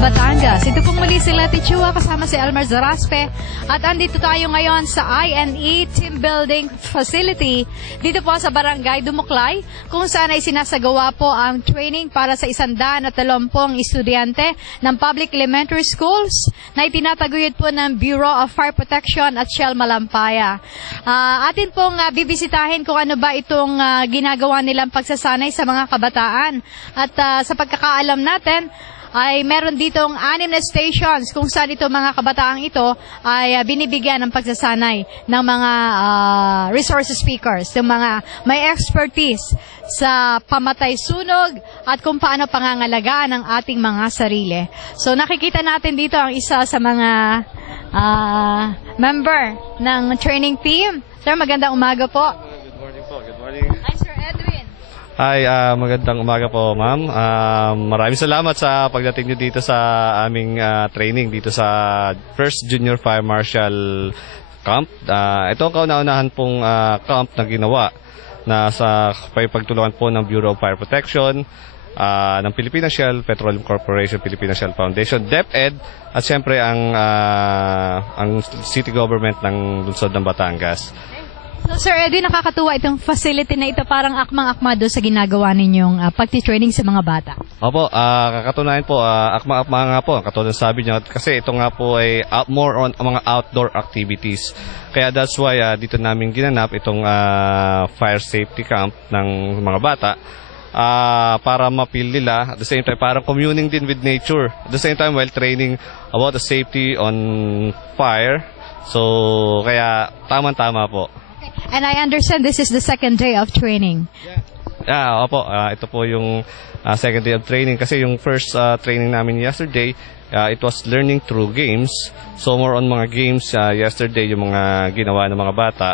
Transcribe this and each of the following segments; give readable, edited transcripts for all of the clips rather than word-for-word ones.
Batangas. Ito pong muli sila Tichua kasama si Elmer Zaraspe at andito tayo ngayon sa INE Team Building Facility dito po sa Barangay Dumuklay kung saan ay sinasagawa po ang training para sa 130 estudyante ng public elementary schools na itinataguyod po ng Bureau of Fire Protection at Shell Malampaya. Atin pong bibisitahin kung ano ba itong ginagawa nilang pagsasanay sa mga kabataan at sa pagkakaalam natin ay meron ditong 6 na stations kung saan ito mga kabataang ito ay binibigyan ng pagsasanay ng mga resource speakers, ng mga may expertise sa pamatay sunog at kung paano pangangalagaan ng ating mga sarili. So nakikita natin dito ang isa sa mga member ng training team. Sir, magandang umaga po. Good morning po. Good morning. Hi, Sir Edwin. Hi, magandang umaga po, ma'am. Maraming salamat sa pagdating niyo dito sa aming training dito sa First Junior Fire Marshal Camp. Ito ang kauna-unahan pong camp na ginawa na sa pagtulungan po ng Bureau of Fire Protection, ng Philippine Shell, Petroleum Corporation, Philippine Shell Foundation, DepEd, at siyempre ang city government ng lungsod ng Batangas. So, Sir Edwin, nakakatuwa itong facility na ito, parang akmang-akma doon sa ginagawa ninyong pagti-training sa mga bata. Opo, kakatunayan po, akma-akma nga po, katulad sabi niyo, kasi ito nga po ay more on mga outdoor activities. Kaya that's why dito namin ginanap itong fire safety camp ng mga bata para ma-feel nila, at the same time, parang communing din with nature. At the same time, while training about the safety on fire. So, kaya tama-tama po. And I understand this is the second day of training. Opo, ito po yung second day of training kasi yung first training namin yesterday, it was learning through games. So more on mga games yesterday yung mga ginawa ng mga bata.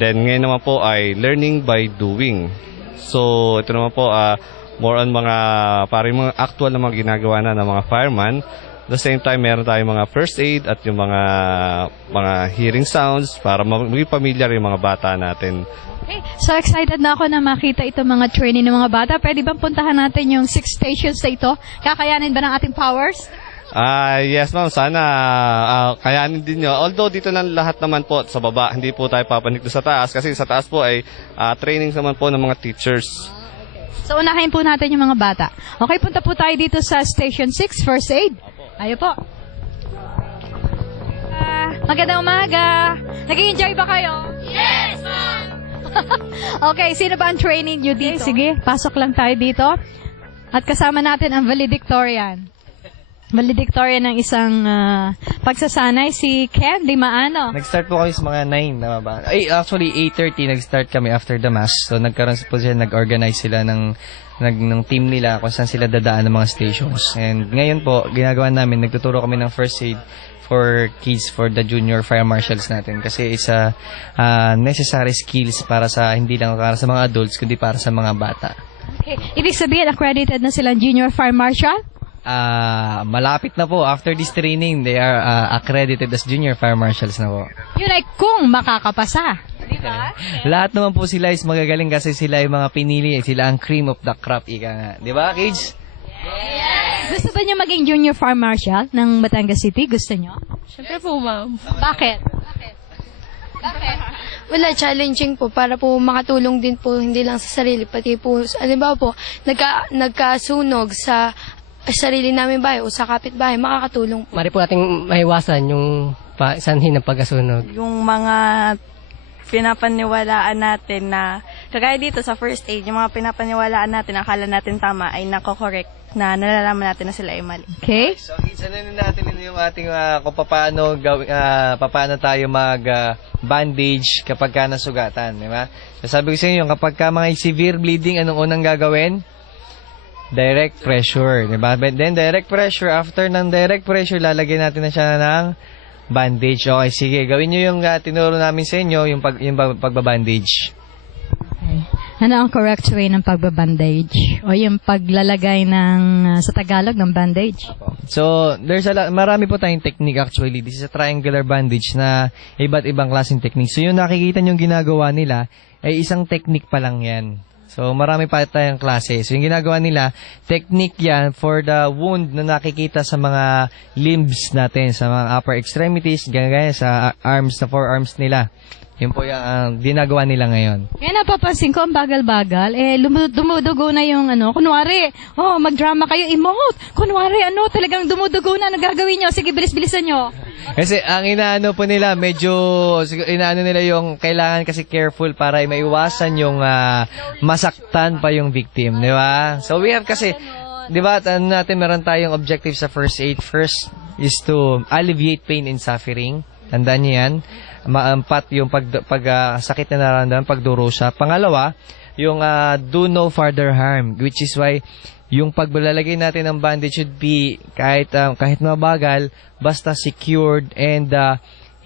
Then ngayon naman po ay learning by doing. So ito naman po more on mga parang mga actual na mga ginagawa na ng mga fireman. At the same time, meron tayong mga first aid at yung mga hearing sounds para maging familiar yung mga bata natin. Okay. So excited na ako na makita itong mga training ng mga bata. Pwede bang puntahan natin yung 6 stations na ito? Kakayanin ba ng ating powers? Yes ma'am, sana kayanin din nyo. Although dito lang lahat naman po sa baba, hindi po tayo papanik sa taas kasi sa taas po ay training naman po ng mga teachers. So unahin po natin yung mga bata. Okay, punta po tayo dito sa Station 6, First Aid. Ayo po. Magandang umaga. Nag-i-enjoy ba kayo? Yes, ma'am! Okay, sino ba ang training nyo dito? Okay, sige, pasok lang tayo dito. At kasama natin ang valedictorian. Valedictorian ng isang pagsasanay, si Ken Limaano. Nag-start po kami sa mga 9 na ba? Actually, 8:30 nag-start kami after the mass. So, nagkaroon po sila, nag-organize sila ng team nila kung saan sila dadaan ng mga stations. And ngayon po, ginagawa namin, nagtuturo kami ng first aid for kids, for the junior fire marshals natin. Kasi it's a necessary skills para sa, hindi lang para sa mga adults, kundi para sa mga bata. Okay. Ibig sabihin, accredited na silang junior fire marshal? Malapit na po. After this training, they are accredited as junior fire marshals na po. Yun ay kung makakapasa. Diba? Lahat naman po sila is magagaling kasi sila yung mga pinili. Sila ang cream of the crop, ika nga. Di ba, kids? Yes! Gusto ba niyo maging junior fire marshal ng Batangas City? Gusto niyo? Siyempre po, ma'am. Bakit? Wala, challenging po para po makatulong din po hindi lang sa sarili, pati po, alimbawa po, nagkasunog sa sarili namin bahay o sa kapitbahay, makakatulong po. Mari po nating maiwasan yung sanhin ng pagkasunog. Yung mga pinapaniwalaan natin na Kagaya dito sa first aid, yung mga pinapaniwalaan natin, akala natin tama, ay nako-correct na nalalaman natin na sila ay mali. Okay? So, isanin natin yung ating kung paano tayo mag-bandage kapag ka nasugatan, di ba? So, sabi ko sa inyo, kapag ka mga severe bleeding, anong unang gagawin? Direct pressure, di ba? But then, direct pressure, after ng direct pressure, lalagyan natin na siya ng bandage. Okay, sige, gawin nyo yung tinuro namin sa inyo, yung pagbabandage. Okay. Ano ang correct way ng pagbabandage? O yung paglalagay ng, sa Tagalog, ng bandage? So, marami po tayong technique actually. This is a triangular bandage na iba't ibang klaseng technique. So, yung nakikita nyo ginagawa nila, ay isang technique pa lang yan. So, marami pa tayong klase. So, yung ginagawa nila, technique yan for the wound na nakikita sa mga limbs natin, sa mga upper extremities, gaya sa arms, sa forearms nila. Yun po yung ginagawa nila ngayon. Kaya napapansin ko, ang bagal-bagal, dumudugo na yung kunwari, mag-drama kayo, emote. Kunwari, talagang dumudugo na, gagawin nyo? Sige, bilis-bilisan nyo. Kasi ang inaano po nila, inaano nila yung kailangan kasi careful para maiwasan yung masaktan pa yung victim, di ba? So we have kasi, di ba, meron tayong objective sa first aid. First is to alleviate pain and suffering. Tandaan niyo yan. Maampat yung sakit na nararamdaman, pagdurusa. Pangalawa, yung do no further harm, which is why yung paglalagay natin ng bandage should be kahit mabagal, basta secured and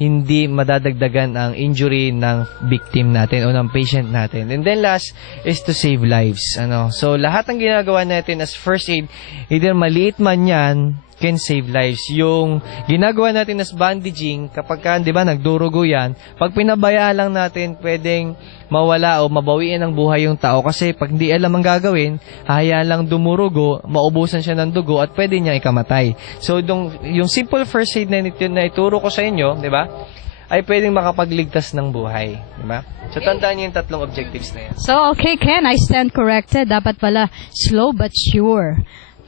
hindi madadagdagan ang injury ng victim natin o ng patient natin. And then last is to save lives. So lahat ng ginagawa natin as first aid, either maliit man yan, can save lives. Yung ginagawa natin as bandaging, kapag di ba, nagdurugo yan, pag pinabaya lang natin, pwedeng mawala o mabawiin ang buhay yung tao kasi pag hindi alam ang gagawin, hahayaan lang dumurugo, maubusan siya ng dugo at pwede niyang ikamatay. So, yung simple first aid na ituro ko sa inyo, di ba, ay pwedeng makapagligtas ng buhay. Di ba? So, tandaan niyo yung tatlong objectives na yan. So, okay, Ken, I stand corrected. Dapat pala slow but sure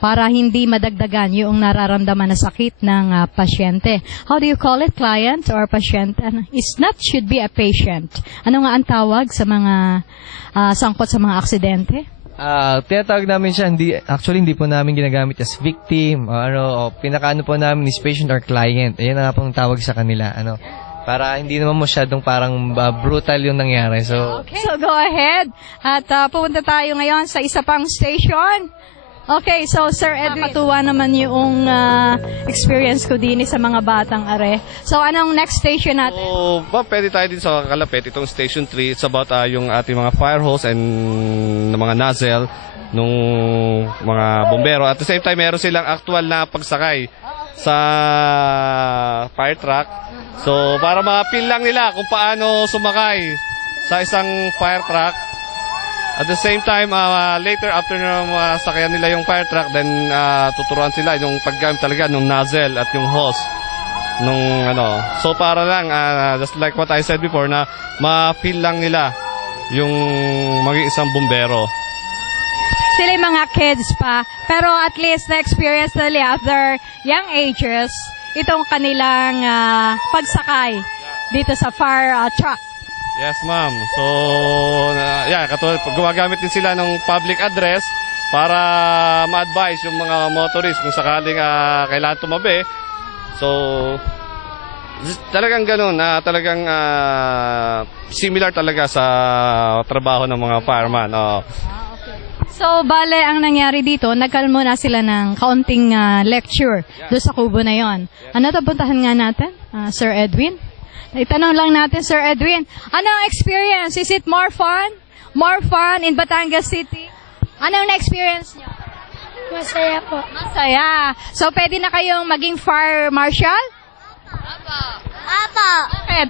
para hindi madagdagan yung nararamdaman na sakit ng pasyente. How do you call it, client or patient? It's not should be a patient. Ano nga ang tawag sa mga sangkot sa mga aksidente? Tinatawag namin siya, hindi po namin ginagamit as victim, o pinakaano po namin is patient or client. Ayan nga pong tawag sa kanila. Para hindi naman masyadong parang brutal yung nangyari. So go ahead. At pupunta tayo ngayon sa isa pang station. Okay, so Sir Edwin, nakakatuwa naman yung experience ko din sa mga batang are. So anong next station natin? So, pwede tayo din sa kalapit. Itong Station 3, it's about yung ating mga fire hose and mga nozzle nung mga bombero. At the same time, meron silang actual na pagsakay sa fire truck. So, para ma-feel lang nila kung paano sumakay sa isang fire truck. At the same time, later after na masakyan nila yung fire truck, then tuturuan sila yung paggamit talaga ng nozzle at yung hose. So para lang, just like what I said before, na ma-feel lang nila yung maging isang bumbero. Sila yung mga kids pa, pero at least na-experience nila at their young ages itong kanilang pagsakay dito sa fire truck. Yes, ma'am. So, katulad, gumagamit din sila ng public address para ma-advise yung mga motorist kung sakaling kailangan tumabi. So, talagang ganun, talagang similar talaga sa trabaho ng mga fireman. So, bale, ang nangyari dito, nagkalmo na sila ng kaunting lecture doon sa kubo na yon. Ano ito, puntahan nga natin, Sir Edwin? Itanong lang natin, Sir Edwin, anong experience? Is it more fun? More fun in Batangas City? Anong na-experience nyo? Masaya po. Masaya. So, pwede na kayong maging fire marshal? Opo.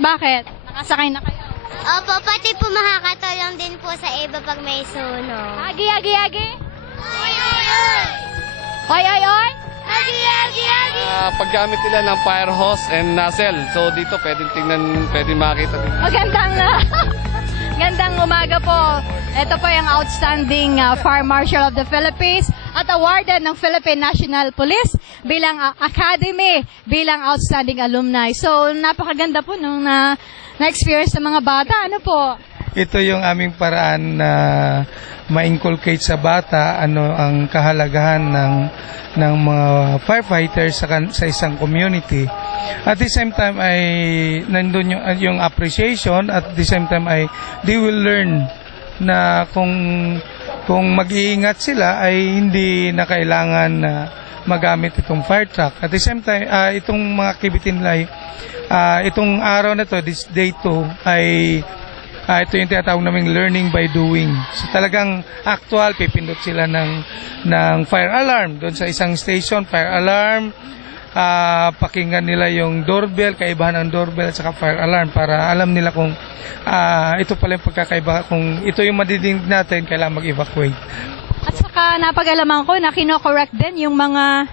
Bakit? Nakasakay na kayo? Opo, pati po makakatulong din po sa iba pag may sunog. Agi, agi, agi? Oy, oy, oy! Oy, oy, oy? Agi, agi, agi! Paggamit nila ng fire hose and nozzle. So dito pwedeng makita din. Gandang umaga po. Ito po yung outstanding Fire Marshal of the Philippines at awarded ng Philippine National Police bilang academy, bilang outstanding alumni. So napakaganda po nung na-experience ng mga bata. Ano po? ito yung aming paraan na ma-inculcate sa bata ano ang kahalagahan ng mga firefighters sa isang community. At the same time ay nandun yung appreciation, at the same time ay they will learn na kung mag-iingat sila ay hindi na kailangan na magamit itong fire truck. At the same time, itong mga activity nila ay itong araw na to, this day 2, ay ito yung tinatawag naming learning by doing. So talagang actual, pipindot sila ng fire alarm doon sa isang station, fire alarm, pakinggan nila yung doorbell, kaibahan ng doorbell at saka fire alarm para alam nila kung ito pala yung pagkakaiba, kung ito yung madidinig natin, kailangan mag-evacuate. At saka napag-alaman ko na kino-correct din yung mga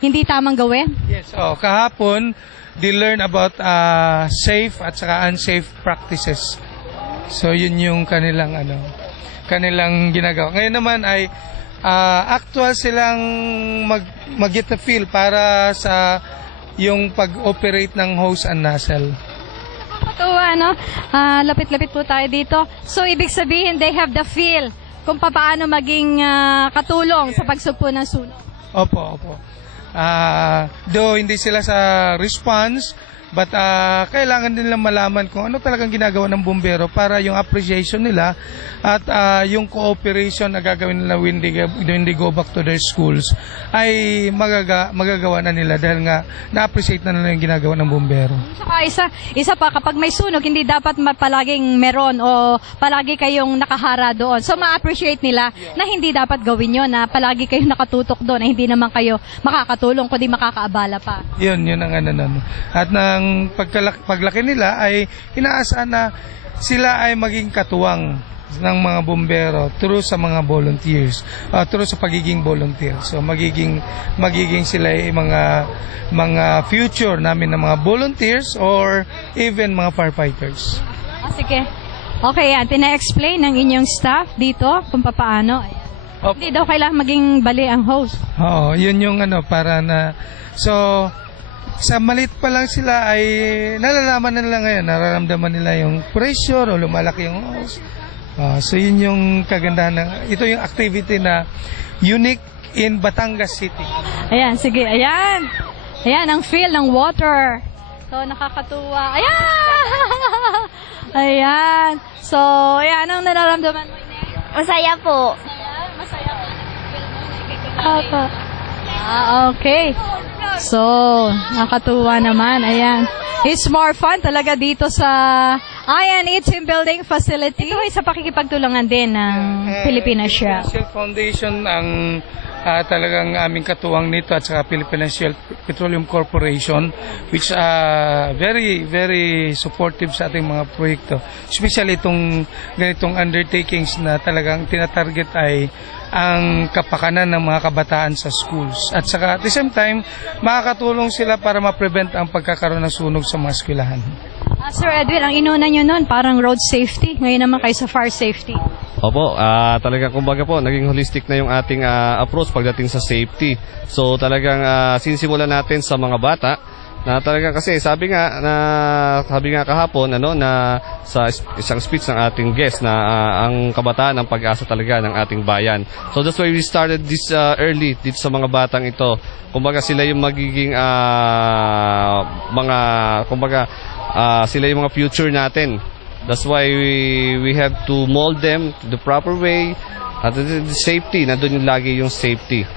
hindi tamang gawin. Yes, kahapon, they learn about safe at saka unsafe practices. So yun yung kanilang ginagawa. Ngayon naman ay actual silang mag-get a feel para sa yung pag-operate ng hose and nozzle. Nakakatuwa, no? Lapit-lapit po tayo dito. So, ibig sabihin, they have the feel kung paano maging katulong sa pagsugpo ng sunog. Opo. Though hindi sila sa response, but kailangan din nilang malaman kung ano talagang ginagawa ng bumbero para yung appreciation nila at yung cooperation na gagawin nila when they go back to their schools ay magagawa na nila dahil nga na-appreciate na nila yung ginagawa ng bumbero. Saka isa pa, kapag may sunog, hindi dapat palaging meron o palagi kayong nakahara doon. So, ma-appreciate nila na hindi dapat gawin yun, na palagi kayong nakatutok doon, na hindi naman kayo makakatulong, kundi makakaabala pa. Yun ang At ng paglaki nila ay inaasahan na sila ay maging katuwang ng mga bumbero through sa mga volunteers, through sa pagiging volunteer. So magiging sila ay mga future namin na mga volunteers or even mga firefighters. Sige. Okay, yan. Tina-explain ng inyong staff dito kung paano. Hindi daw kailangan maging bali ang host. Oo, yun yung para na... So, sa malit pa lang sila ay nalalaman na nila ngayon, nararamdaman nila yung pressure o lumalaki yung host. So yun yung kagandahan ito yung activity na unique in Batangas City. Ayan, sige, ayan. Ayan, ang feel ng water. So, nakakatuwa. Ayan! Ayan. So, ayan, anong nararamdaman mo, Ineng? Masaya po. Masaya po. Feel mo, nakikita. Okay. So, nakatuwa naman. Ayan. It's more fun talaga dito sa I&E Team Building Facility. Ito ay sa pakikipagtulungan din ng Pilipinas siya. Shell Foundation ang talagang aming katuwang nito at saka Philippine Shell Petroleum Corporation, which very, very supportive sa ating mga proyekto. Especially itong ganitong undertakings na talagang tinatarget ay ang kapakanan ng mga kabataan sa schools. At saka at the same time, makakatulong sila para ma-prevent ang pagkakaroon ng sunog sa mga eskwelahan. Sir Edwin, ang inuna nyo nun, parang road safety. Ngayon naman kayo sa fire safety. Opo, talagang kumbaga po, naging holistic na yung ating approach pagdating sa safety. So talagang sinisimulan natin sa mga bata na talagang kasi sabi nga kahapon na sa isang speech ng ating guest na ang kabataan ang pag-asa talaga ng ating bayan. So that's why we started this early dito sa mga batang ito. Kumbaga sila yung magiging sila yung mga future natin. That's why we have to mold them the proper way. At the safety, nandun yung lagi yung safety.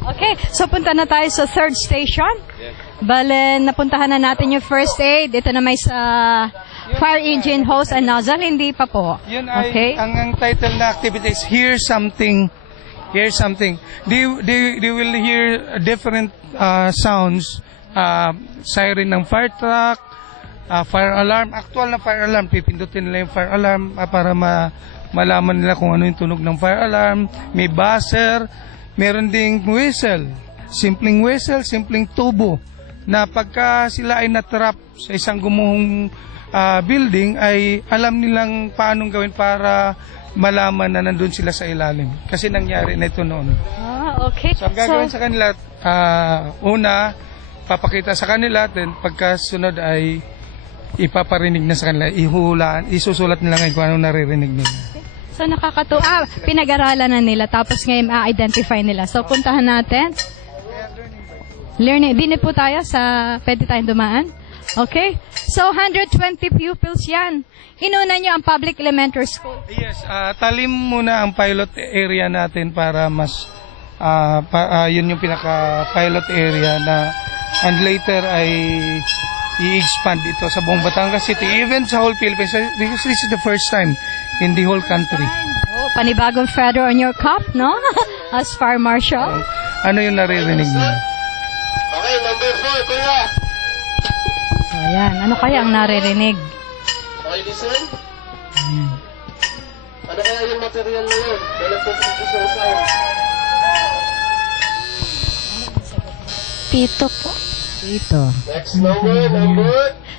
Okay, so punta na tayo sa third station. Bale, napuntahan na natin yung first aid. Ito na may sa fire engine hose and nozzle. Hindi pa po. Yun ay, Okay. ang title na activity is Hear Something. Hear Something. They will hear different sounds. Siren ng fire truck, fire alarm. Actual na fire alarm. Pipindutin nila yung fire alarm para malaman nila kung ano yung tunog ng fire alarm. May buzzer. Meron ding whistle. Simpleng whistle, simpleng tubo. Na pagka sila ay natrap sa isang gumuhong building, ay alam nilang paanong gawin para malaman na nandun sila sa ilalim. Kasi nangyari na ito noon. Okay. So ang gagawin sa kanila, una, papakita sa kanila, then pagkasunod ay ipaparinig na sa kanila, isusulat nila ngayon kung ano naririnig nila. So nakakatuwa. Pinag-aralan na nila tapos ngayon ma-identify nila. So puntahan natin. Learning. Dine po tayo sa pwede tayong dumaan. Okay? So 120 pupils yan. Inuna nyo ang public elementary school. Yes, talim muna ang pilot area natin para mas yun yung pinaka-pilot area na and later ay i-expand ito sa buong Batangas City, even sa whole Philippines, because this is the first time in the whole country. Oh, panibagong feather on your cap, no? As Fire Marshal. Ano yung naririnig niyo? Okay, number 4, kuya. So, ayan. Ano kaya ang naririnig? Okay, listen. Ano kaya yung material na yun? Wala po produce ng sound. Pito po. Dito. Next number.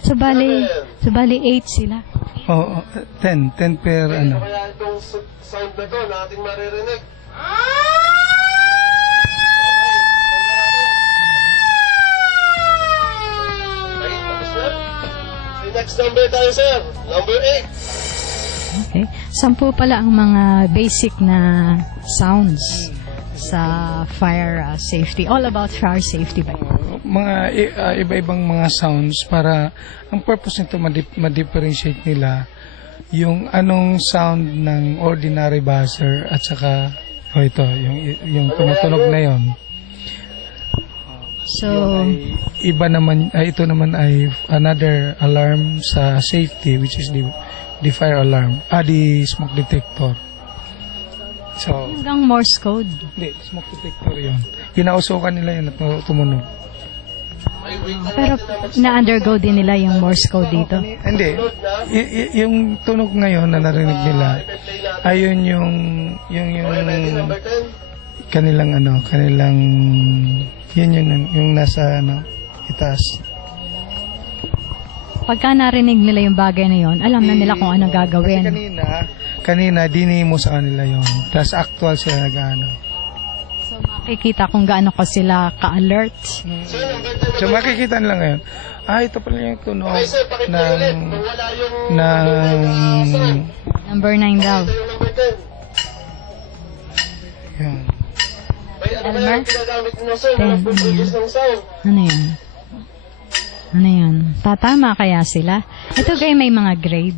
So, bali 8 sila. Oo, 10 per ano. Ano kaya itong sound na to na ating maririnig? Okay, tapos na. Okay, next number tayo, sir. Number 8. Okay. 10 pala ang mga basic na sounds sa fire safety. All about fire safety ba? Mga iba-ibang mga sounds para ang purpose nito ma-differentiate nila yung anong sound ng ordinary buzzer at saka ito yung tumutunog na yon. So, Iba naman ito naman ay another alarm sa safety, which is the fire alarm, the smoke detector. So, hanggang Morse code. hindi, smoke detector yon. Pinausukan nila yun at tumunog. Pero na-undergo din nila yung Morse code dito. Hindi. Yung tunog ngayon na narinig nila, ayun yung kanilang yun yung nasa itaas. Pagka narinig nila yung bagay na yon, alam na nila kung anong Kasi gagawin. kanina dini mo sa kanila yon. Tapos actual sila nag-ano. So, makikita kung gaano ko sila ka-alert. So makikita nila ngayon, ito pala yung tunog Okay, sir, pakita ulit. ng Kung wala yung ng Number 9 daw. ito yung number 10. yun. May ano Elmer? kaya yung ginagamit nyo, sir? Ten, Mga produce ng sound. Ano yan? Ano yan? Tatama kaya sila? Ito kayo may mga grade.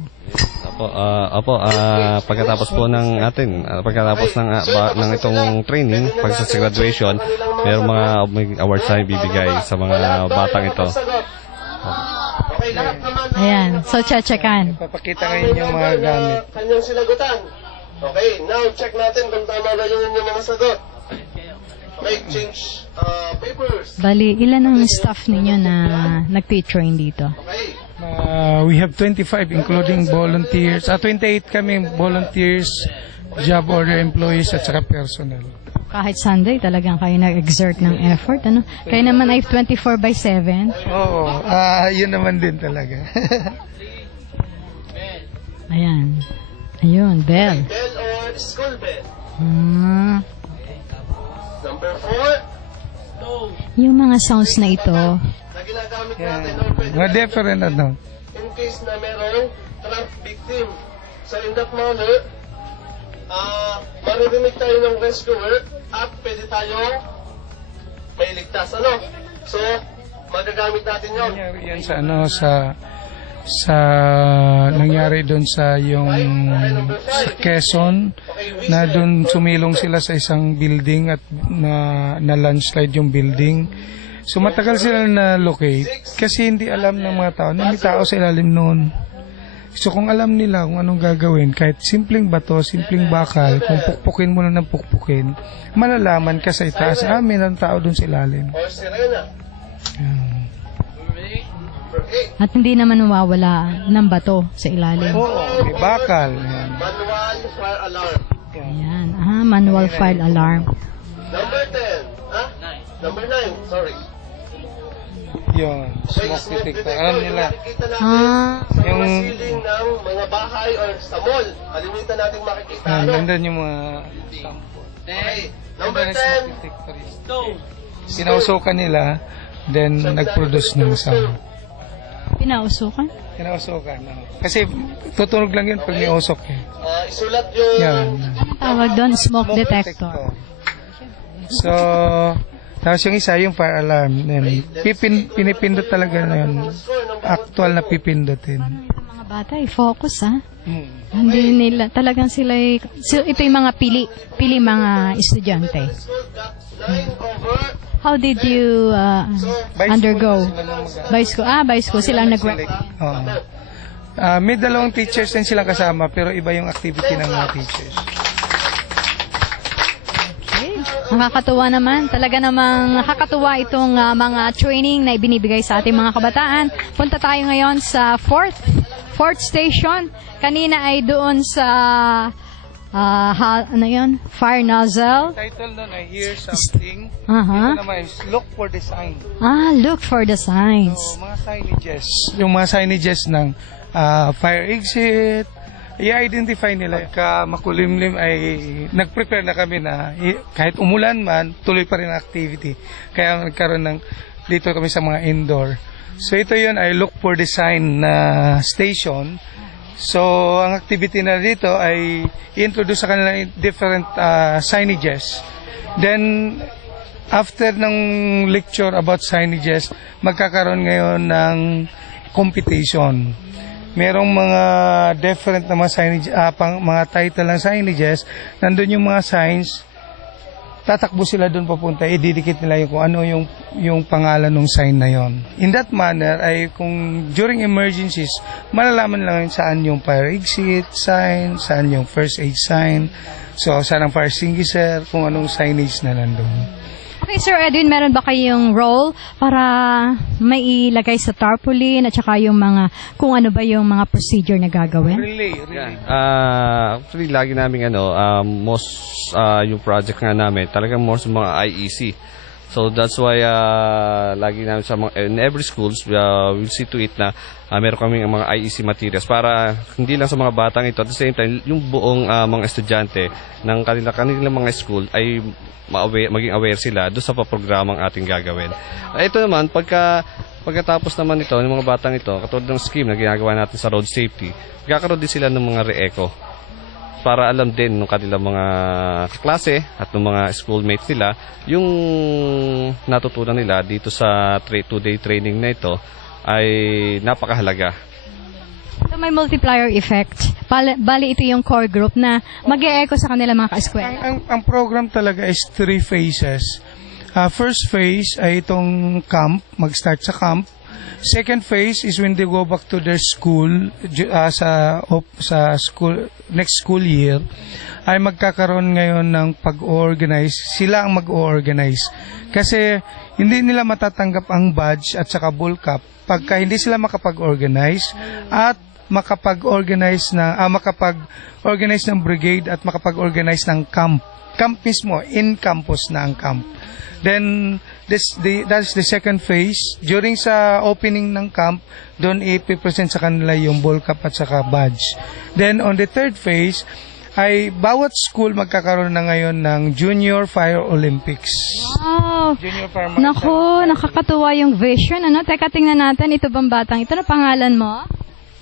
Pagkatapos po ng pagkatapos ng itong training, pag sa graduation, mayroong mga awards na ibibigay sa mga batang ito. Okay, lahat naman. Ayan. So, checkan. Papakita ngayon yung mga gamit. Kanyang sinagutan. Okay, now check natin kung tama ba yung mga sagot. Okay, change papers. Bali, ilan ang staff ninyo na nag-train dito? Okay. We have 25 including volunteers. 28 kami volunteers, job order employees at saka personnel. Kahit Sunday, talagang kayo nag-exert ng effort, ano? Kayo naman ay 24/7. Oo, yun naman din talaga. Ayan. Ayun, bell. Bell or school bell. Number 4. Yung mga sounds na ito, Na ginagamit natin or pwede Mga different ano. in case na merong trap victim. So in that manner, maririnig tayo ng rescuer at pwede tayong mailigtas. Ano? So, magagamit natin yun. Nangyari yan sa nangyari doon sa sa Quezon na doon sumilong sila sa isang building at na landslide yung building. So matagal sila na locate kasi hindi alam ng mga tao na may tao sa ilalim noon. So kung alam nila kung anong gagawin, kahit simpleng bato, simpleng bakal, kung pukpukin mo lang ng pukpukin, malalaman ka sa itaas, mayroong tao doon sa ilalim. Or sirena. Yan. at hindi naman nawawala ng bato sa ilalim. Oo, may bakal. Yan. Manual fire alarm. Ayan. Manual fire alarm. Number 10. Number 9. Sorry. Yun, smoke detector. Alam nila. Makikita natin sa yung mga ceiling ng mga bahay or sa mall. Kalimitan natin makikita. yan, Ano? nandun yung mga Okay. Number 10. sinausukan nila, then nag-produce ng sound. Pinausukan? Kinausukan. Kasi tutunog lang yun pag may usok. Eh. Isulat yung... Yan. Anong tawag doon? Smoke detector. So, tapos yung isa, yung fire alarm. Yan. Pinipindot talaga na yun. Actual na pipindutin. Itong mga bata, focus ha. Hindi nila, talagang sila, ito yung mga pili mga estudyante. How did you undergo? By school sila nag-work. Oo. May dalawang teachers din silang kasama pero iba yung activity ng mga teachers. Nakakatuwa naman. Talaga namang nakakatuwa itong mga training na ibinibigay sa ating mga kabataan. Punta tayo ngayon sa fourth station. Kanina ay doon sa ano yun? Fire nozzle. Title nun ay Hear Something. Aha. Ito naman is Look for the Sign. Look for the signs. So, mga signages. Yung mga signages ng fire exit, i-identify nila. Pagka makulimlim ay nag-prepare na kami na kahit umulan man, tuloy pa rin ang activity. Kaya nagkaroon ng dito kami sa mga indoor. So ito yun ay Look for the Sign na station. So ang activity na dito ay i-introduce sa kanila different signages. Then after ng lecture about signages, magkakaroon ngayon ng competition. Merong mga different na mga signage, mga title ng signages, nandun yung mga signs, tatakbo sila doon papunta, ididikit nila yung kung ano yung pangalan ng sign na yon. In that manner, ay kung during emergencies, malalaman lang saan yung fire exit sign, saan yung first aid sign, so saan ang fire extinguisher, kung anong signage na nandun. Okay, Sir Edwin, meron ba kayong role para may ilagay sa tarpaulin at saka yung mga, kung ano ba yung mga procedure na gagawin? Relay. Actually, lagi namin yung project nga namin, talagang more sa mga IEC. So that's why lagi namin sa mga, in every schools, we'll see to it na meron kaming mga IEC materials para hindi lang sa mga batang ito, at the same time, yung buong mga estudyante ng kanilang mga school ay maging aware sila doon sa programang ating gagawin. Ito naman, pagkatapos naman ito, ng mga batang ito, katulad ng scheme na ginagawa natin sa road safety, magkakaroon din sila ng mga re-eco para alam din ng kanilang mga klase at ng mga schoolmates nila yung natutunan nila dito sa 2-day training na ito ay napakahalaga. So may multiplier effect. Bali ito yung core group na mag-e-echo sa kanila mga ka-eskwela. Ang program talaga is 3 phases. First phase ay itong camp, mag-start sa camp. Second phase is when they go back to their school sa school next school year ay magkakaroon ngayon ng pag-organize. Sila ang mag-organize. Kasi hindi nila matatanggap ang badge at saka bull cap pagka hindi sila makapag-organize at makapag-organize ng brigade at makapag-organize ng camp. Camp mismo, in campus na ang camp. Then, that's the second phase. During sa opening ng camp, doon ipipresent sa kanila yung bull cap at saka badge. Then, on the third phase, ay bawat school magkakaroon na ngayon ng Junior Fire Olympics. Wow! Junior Fire Naku, nakakatuwa yung vision. Teka, tingnan natin. Ito bang batang ito? Na pangalan mo?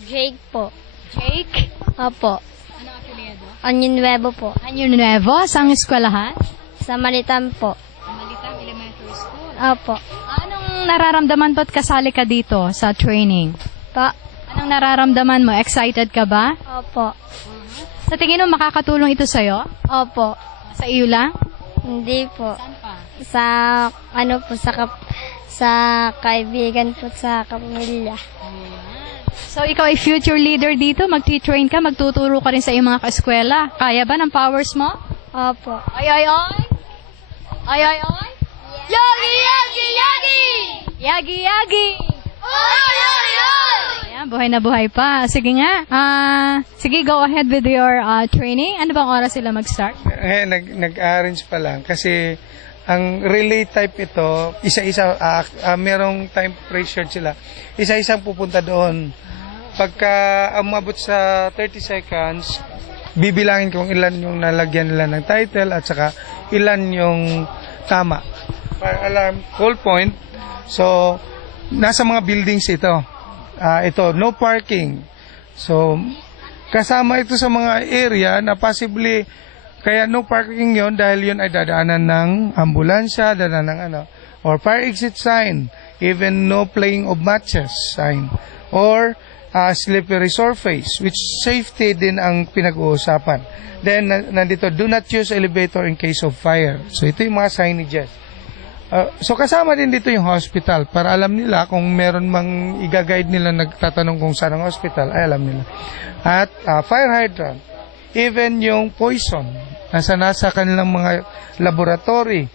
Jake po. Jake? Opo. Anong apelyido? Onion Nuevo po. Anyo Nuevo? Saan eskwelahan? Sa Malitan po. Malitang Elementary School. Opo. Anong nararamdaman ba't kasali ka dito sa training? Pa. Anong nararamdaman mo? Excited ka ba? Opo. Sa tingin mo makakatulong ito sa'yo? Opo. Sa iyo lang? Hindi po. Saan pa? Sa, ano po, sa kaibigan po, sa kapamilya. So, ikaw ay future leader dito? Magti-train ka? Magtuturo ka rin sa iyong mga ka-eskwela? Kaya ba ng powers mo? Opo. Ay, ay, ay! Ay, ay, ay! Yogi, yogi, yogi! Yagi, yagi! Oy, oy, oy! Ayan, buhay na buhay pa. Sige nga. Sige, go ahead with your training. Ano bang oras sila mag-start? Nag-arrange pa lang kasi ang relay type ito, isa-isa, merong time pressure sila. Isa-isang pupunta doon. Pagka umabot sa 30 seconds, bibilangin kung ilan yung nalagyan nila ng title at saka ilan yung tama. Fire alarm, call point. So, nasa mga buildings ito. ito, no parking. So, kasama ito sa mga area na possibly, kaya no parking yon dahil yun ay dadaanan ng ambulansya, dadaanan ng or fire exit sign, even no playing of matches sign, or slippery surface, which safety din ang pinag-uusapan. Then, nandito, do not use elevator in case of fire. So, ito yung mga signages. So, kasama din dito yung hospital para alam nila kung meron mang i-guide nila nagtatanong kung saan ang hospital, ay alam nila. At fire hydrant, even yung poison, nasa kanilang mga laboratory.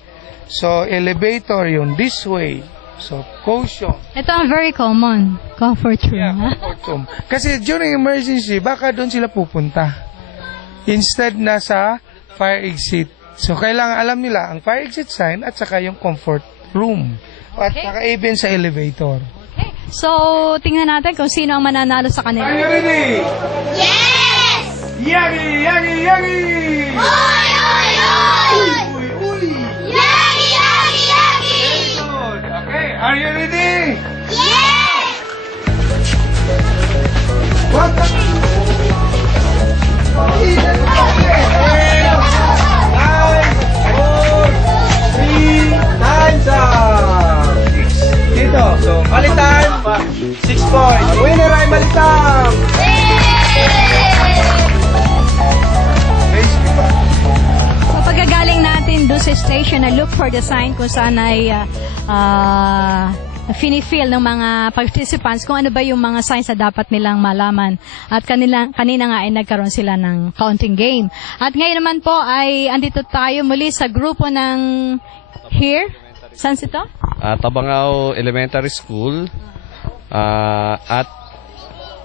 So, elevator yung this way. So, caution. Ito ang very common. Comfort room. Yeah, comfort room. Kasi during emergency, baka doon sila pupunta. Instead na sa fire exit. So, kailangan alam nila ang fire exit sign at saka yung comfort room. At saka even sa elevator. Okay. So, tingnan natin kung sino ang mananalo sa kanila. Are you ready? Yes! Yagi! Yagi! Yagi! Oy, oy, oy! Uy! Uy! Yagi, yagi, yagi! Good. Okay, are you ready? Yes! One time. Times up. Dito. So, Malitang. 6 points. Winner ay Malitang. So, pagkagaling natin doon sa station na look for the sign kung saan ay feel ng mga participants kung ano ba yung mga signs na dapat nilang malaman. At kanina nga ay nagkaroon sila ng counting game. At ngayon naman po ay andito tayo muli sa grupo ng here. Saan ito? Tabangao Elementary School at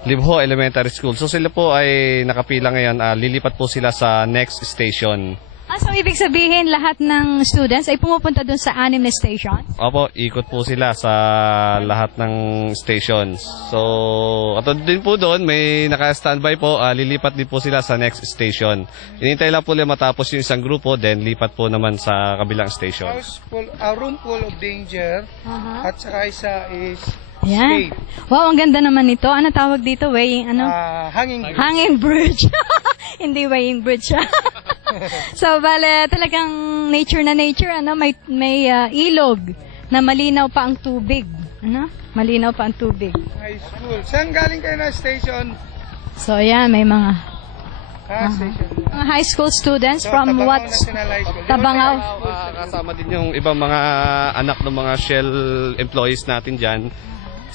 Libho Elementary School. So sila po ay nakapila ngayon. Lilipat po sila sa next station. So ibig sabihin lahat ng students ay pumupunta doon sa 6 na station? Opo, ikot po sila sa lahat ng stations. So, at din po doon, may naka-standby po, lilipat din po sila sa next station. Inintay lang po nila matapos yung isang grupo, then lipat po naman sa kabilang station. A room full of danger. At saka isa is Yan. escape. Wow, ang ganda naman nito. Ano tawag dito? Weighing, ano? Hanging bridge. Hanging bridge. Hindi weighing bridge. So, bale, talagang nature na nature, ano? May ilog na malinaw pa ang tubig. Ano? Malinaw pa ang tubig. High school. Saan galing kayo na station? So, yan, may mga Station. mga high school students So, from Tabangao what? National High School. Tabangao. Kasama din yung ibang mga anak ng mga Shell employees natin dyan.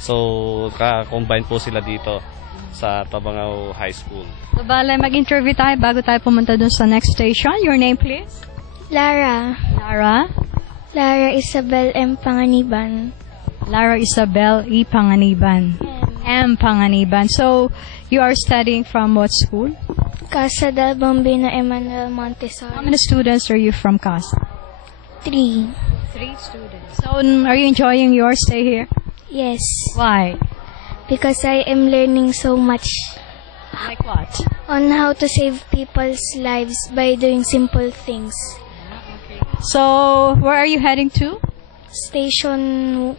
So, combine po sila dito sa Tabangao High School. So, bale, mag-interview tayo bago tayo pumunta dun sa next station. Your name, please? Lara. Lara? Lara Isabel M. Panganiban. Lara Isabel E. Panganiban. M. Panganiban. So, you are studying from what school? Casa del Bambino Emmanuel Montessori. How many students are you from Casa? 3. 3 students. So, are you enjoying your stay here? Yes. Why? Because I am learning so much Like what? on how to save people's lives by doing simple things. So, where are you heading to? Station.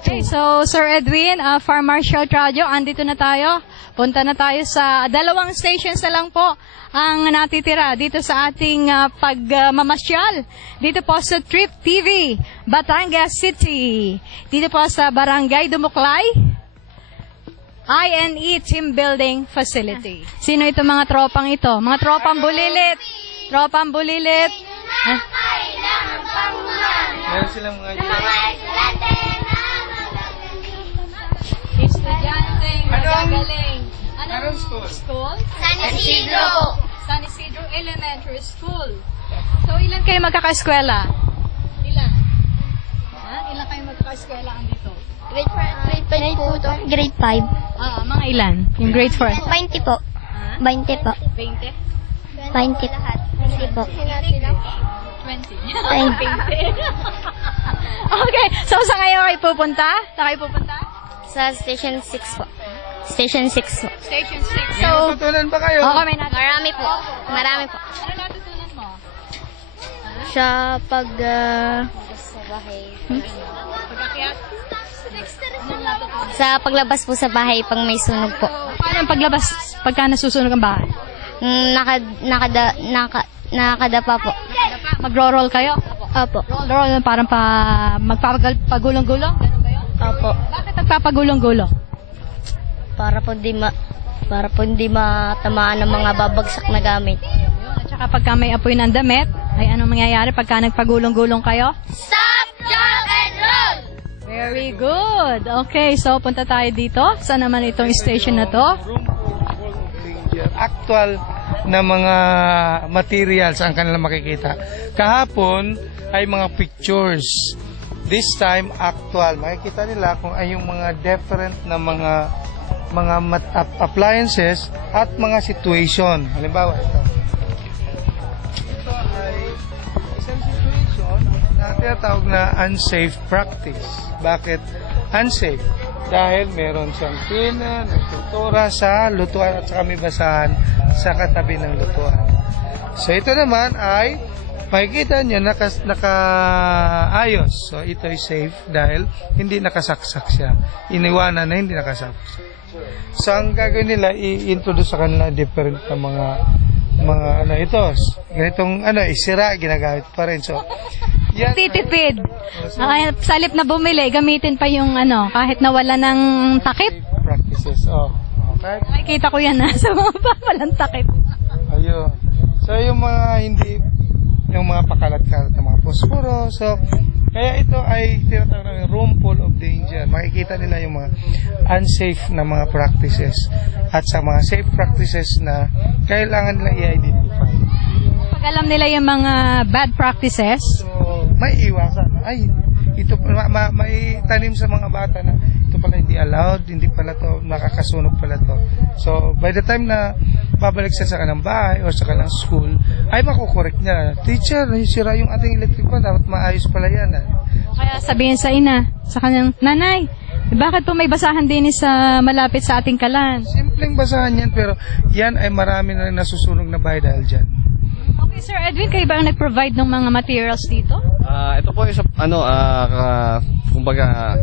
Okay, so Sir Edwin, Farm Marshal Radio, andito na tayo. Punta na tayo sa 2 stations na lang po ang natitira dito sa ating pagmamasyal. Dito po sa Trip TV, Batangas City. Dito po sa Barangay Dumuklay, INE Team Building Facility. Sino ito mga tropang ito? Mga tropang bulilit. Tropang bulilit. Meron silang mga Estudyanteng magagaling. Anong school? School? San Isidro. San Isidro Elementary School. So, ilan kayo magkakaeskwela? Ilan? Ilan kayo magkakaeskwela andito? Grade 5 po to. Grade 5. Mga ilan? Yung grade 4? 20 po. 20 po. 20? 20 lahat. 20 po. 20. 20. Okay. So, saan kayo pupunta? Saan kayo pupunta? Sa Station 6 po. Station 6 po. Station 6. So, So, natutunan ba kayo? may natutunan. Marami po. Marami po. Ano natutunan mo? Sa pag... Pag-akyat? Sa paglabas po sa bahay pang may sunog po. Paano ang paglabas pagka nasusunog ang bahay? Nakadapa po. Magro-roll kayo? Opo. Roll parang magpapagulong-gulong? Ganun ba yun? Opo. Bakit nagpapagulong-gulong? Para po hindi matamaan ng mga babagsak na gamit. At saka pagka may apoy ng damit, ay anong mangyayari pagka nagpagulong-gulong kayo? Stop, drop, and roll! Very good. Okay, so punta tayo dito. Saan naman itong station na to? Actual na mga materials ang kanila makikita. Kahapon ay mga pictures. This time, actual. Makikita nila kung ay yung mga different na mga appliances at mga situation. Halimbawa, ito. Ito ay isang situation na tinatawag na unsafe practice. Bakit unsafe? Dahil meron siyang pina, nagtutura sa lutuan at saka may basahan sa katabi ng lutuan. So ito naman ay makikita nyo nakaayos. So ito ay safe dahil hindi nakasaksak siya. Iniwanan na hindi nakasaksak. So ang gagawin nila, i-introduce sa kanila different na mga ito. Ganitong isira, ginagamit pa rin. So yan, Titipid. Sa halip na bumili, gamitin pa yung kahit nawala ng takip. practices. Okay. Nakikita ko yan sa mga walang takip. Ayun. So yung mga pakalat-kalat ng mga posporo. So kaya ito ay tinatawag namin room full of danger. Makikita nila yung mga unsafe na mga practices at sa mga safe practices na kailangan nila i-identify. Pag alam nila yung mga bad practices, So may iwasan. Ay, ito may tanim sa mga bata na ito pala hindi allowed, hindi pala to, nakakasunog pala to. So by the time na babalik sa kanilang bahay o sa kanilang school, ay makukorek niya. Teacher, sira yung ating electric fan, dapat maayos pala yan. kaya sabihin sa ina, sa kanyang, nanay, bakit po may basahan din sa malapit sa ating kalan? Simpleng basahan yan, pero yan ay marami na rin nasusunog na bahay dahil dyan. Okay, Sir Edwin, kayo ba ang nag-provide ng mga materials dito? Ito po isa kumbaga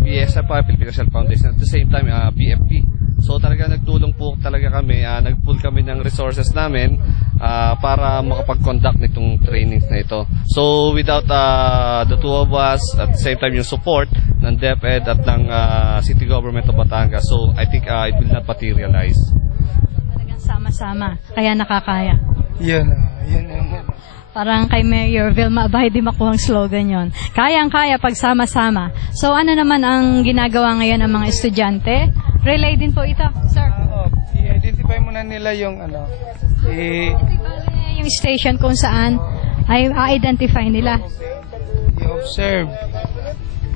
PSF, Philippine Social Foundation, at the same time BFP. So talaga nagtulong po talaga kami, nag-pull kami ng resources namin para makapag-conduct nitong trainings na ito. So without the two of us, at the same time yung support ng DepEd at ng City Government of Batangas, so I think it will not materialize. Talagang sama-sama, kaya nakakaya. Yan. Parang kay Mayor Vilma Abay di makuhang slogan yon. Kayang-kaya pag sama-sama. So ano naman ang ginagawa ngayon ng mga estudyante? Relay din po ito, sir. I-identify muna nila yung Yung station kung saan ay i-identify nila. i-observe.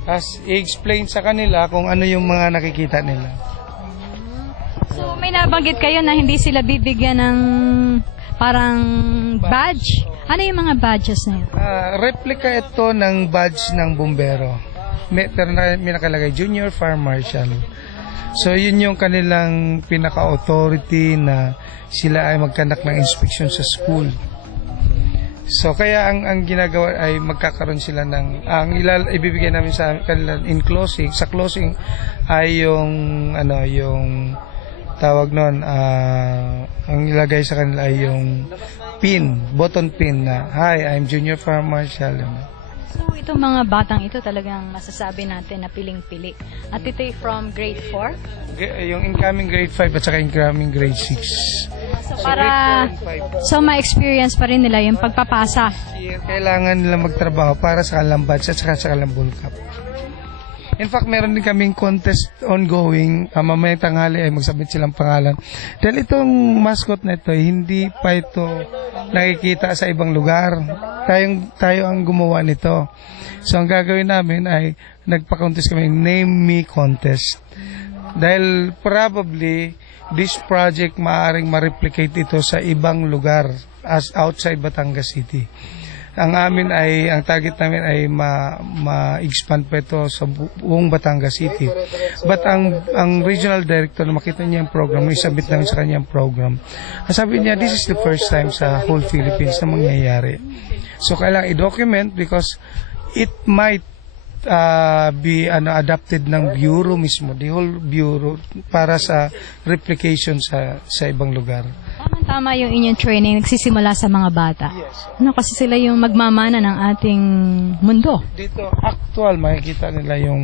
Tapos i-explain sa kanila kung ano yung mga nakikita nila. So may nabanggit kayo na hindi sila bibigyan ng parang badge. Ano yung mga badges na yun? Replica ito ng badge ng bumbero. May nakalagay Junior Fire Marshal. So yun yung kanilang pinaka-authority na sila ay magkanak ng inspection sa school. So kaya ang ginagawa ay magkakaroon sila ng ibibigay namin sa kanila in closing, sa closing ay yung tawag noon, ang ilagay sa kanila ay yung button pin na, "Hi, I'm Junior Fire Marshal." So itong mga batang ito talagang masasabi natin na piling-pili. At ito ay from grade 4? Yung incoming grade 5 at saka incoming grade 6. So ma-experience pa rin nila yung pagpapasa. Kailangan nila magtrabaho para sa kanilang badge at saka sa kanilang bulkap. In fact, meron din kaming contest ongoing. Mamayang tanghali ay magsabit silang pangalan. Dahil itong mascot na ito, hindi pa ito nakikita sa ibang lugar. Tayo ang gumawa nito. So, ang gagawin namin ay nagpa-contest kami, Name Me Contest. Dahil probably, this project maaaring ma-replicate ito sa ibang lugar as outside Batangas City. Ang target namin ay ma-expand pa ito sa buong Batangas City. But ang regional director na makita niya yung program, isabit namin sa kanya yung program. Sabi niya, this is the first time sa whole Philippines na mangyayari. So kailangan i-document because it might be adapted ng bureau mismo, the whole bureau, para sa replication sa ibang lugar. Tama yung inyong training, nagsisimula sa mga bata. Ano, kasi sila yung magmamana ng ating mundo. Dito, actual, makikita nila yung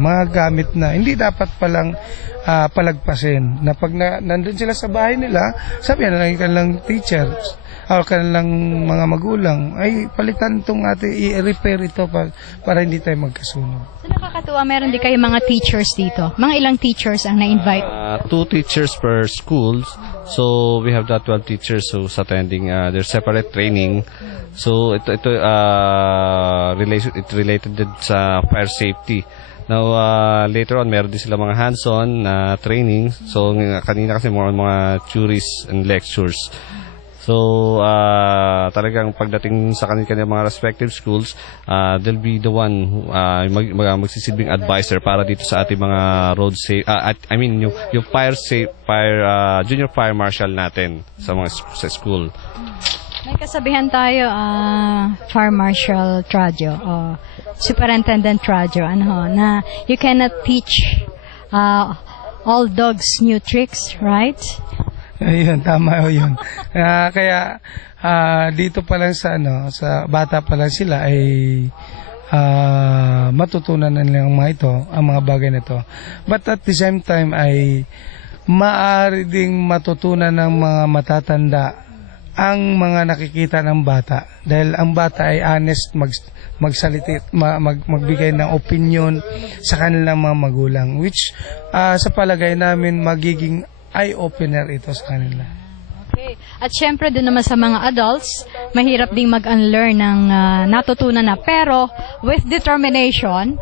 mga gamit na hindi dapat palang palagpasin. Na pag nandun sila sa bahay nila, sabihan na lang yung kanilang teachers o kanilang mga magulang, ay palitan itong i-repair ito para hindi tayo magkasunog. So nakakatuwa, meron din kayo mga teachers dito. Mga ilang teachers ang na-invite? 2 teachers per school. So we have 12 teachers who's attending their separate training. So ito related din sa fire safety. Now later on meron din sila mga hands-on training. So kanina kasi more on mga theories and lectures. So, talagang pagdating sa kanilang mga respective schools, they'll be the one magsisilbing advisor para dito sa ating mga road safe, yung junior fire marshal natin sa school. May kasabihan tayo, Fire Marshal Trajo, o Superintendent Trajo, na you cannot teach all dogs new tricks, right? Ayun, tama yun. Kaya dito pa lang sa bata pa lang sila ay matutunan na nila ang mga bagay na ito. But at the same time ay maaari ding matutunan ng mga matatanda ang mga nakikita ng bata. Dahil ang bata ay honest magbigay ng opinion sa kanilang mga magulang, which sa palagay namin magiging eye-opener ito sa kanila. Okay. At syempre, doon naman sa mga adults, mahirap ding mag-unlearn ng natutunan na. Pero, with determination,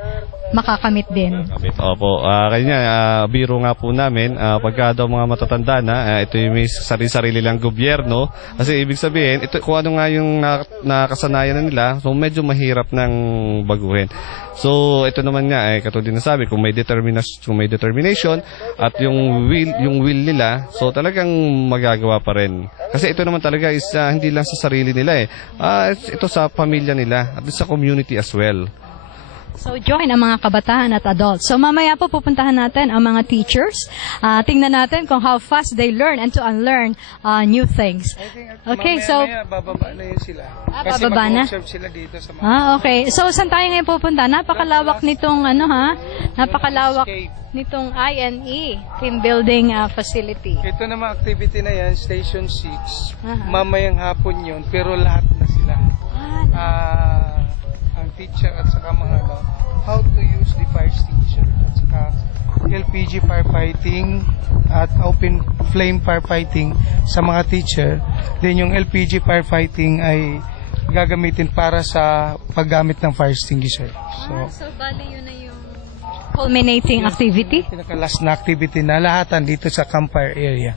makakamit din. Opo. Kanya, biro nga po namin, pagka daw mga matatanda na, ito yung may sarili-sarili lang gobyerno. Kasi ibig sabihin, ito, kung ano nga yung nakasanayan na nila, so medyo mahirap ng baguhin. So, ito naman nga, katulad din nasabi, kung may determination at yung will nila, so talagang magagawa pa rin. Kasi ito naman talaga is hindi lang sa sarili nila ito sa pamilya nila at sa community as well. So, join ang mga kabataan at adults. So, mamaya po pupuntahan natin ang mga teachers. Tingnan natin kung how fast they learn and to unlearn new things. Okay, so... bababa na yun sila. Kasi bababa na? Mag-observe sila dito sa mga... Okay. So, saan tayo ngayon pupunta? Napakalawak nitong, napakalawak nitong INE, Team Building Facility. Ito naman activity na yan, Station 6. Mamayang hapon yun, pero lahat na sila. Ang teacher at saka mga how to use the fire extinguisher at saka LPG firefighting at open flame firefighting sa mga teacher. Then yung LPG firefighting ay gagamitin para sa paggamit ng fire extinguisher. So bali yun na yung culminating activity? Pinaka-last na activity na lahatan dito sa campfire area.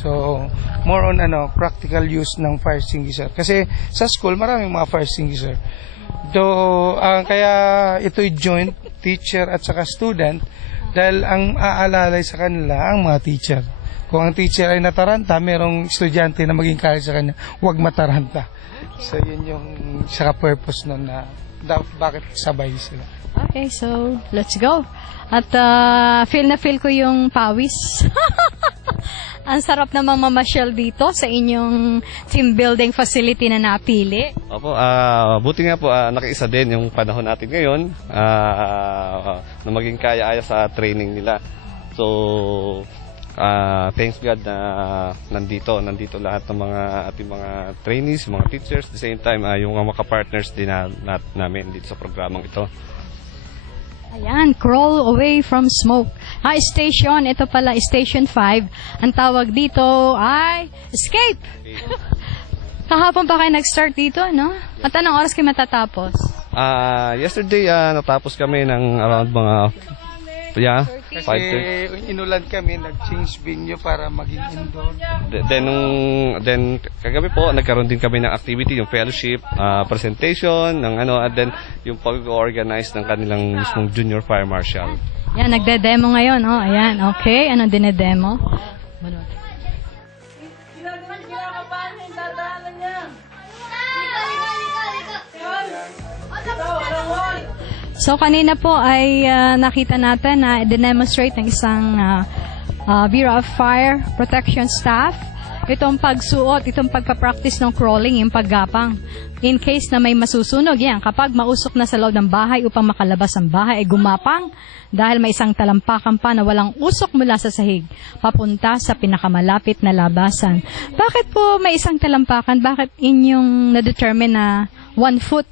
So, more on practical use ng fire extinguisher. Kasi sa school, maraming mga fire extinguisher. Kaya ito'y joint teacher at saka student dahil ang aalalay sa kanila ang mga teacher. Kung ang teacher ay nataranta, merong estudyante na maging kaya sa kanya, huwag mataranta. So, yun yung saka purpose nun na bakit sabay sila. Okay, so let's go. At feel ko yung pawis. Ang sarap namang mamasyal dito sa inyong team building facility na napili. Opo, buti nga po nakiisa din yung panahon natin ngayon na maging kaya-aya sa training nila. So, thanks God na nandito lahat ng mga ating mga trainees, mga teachers, at the same time yung mga partners din namin dito sa programang ito. Ayan, crawl away from smoke. Station, ito pala, Station 5. Ang tawag dito ay escape. Kahapon pa kayo nag-start dito, no? At anong oras kayo matatapos? Yesterday, natapos kami ng around mga 5:30. Kasi inulan kami, nag-change venue para maging indoor. Then kagabi po, nagkaroon din kami ng activity, yung fellowship, presentation, and then yung pag-organize ng kanilang mismong junior fire marshal. Yan, nagde-demo ngayon, oh. Ayan, okay. Anong dinedemo? So kanina po ay nakita natin na i-demonstrate ng isang Bureau of Fire Protection staff itong pagsuot, itong pagpapractice ng crawling, yung paggapang. In case na may masusunog, yan, kapag mausok na sa loob ng bahay upang makalabas ang bahay, ay gumapang dahil may isang talampakan pa na walang usok mula sa sahig, papunta sa pinakamalapit na labasan. Bakit po may isang talampakan? Bakit inyong na-determine na 1 foot?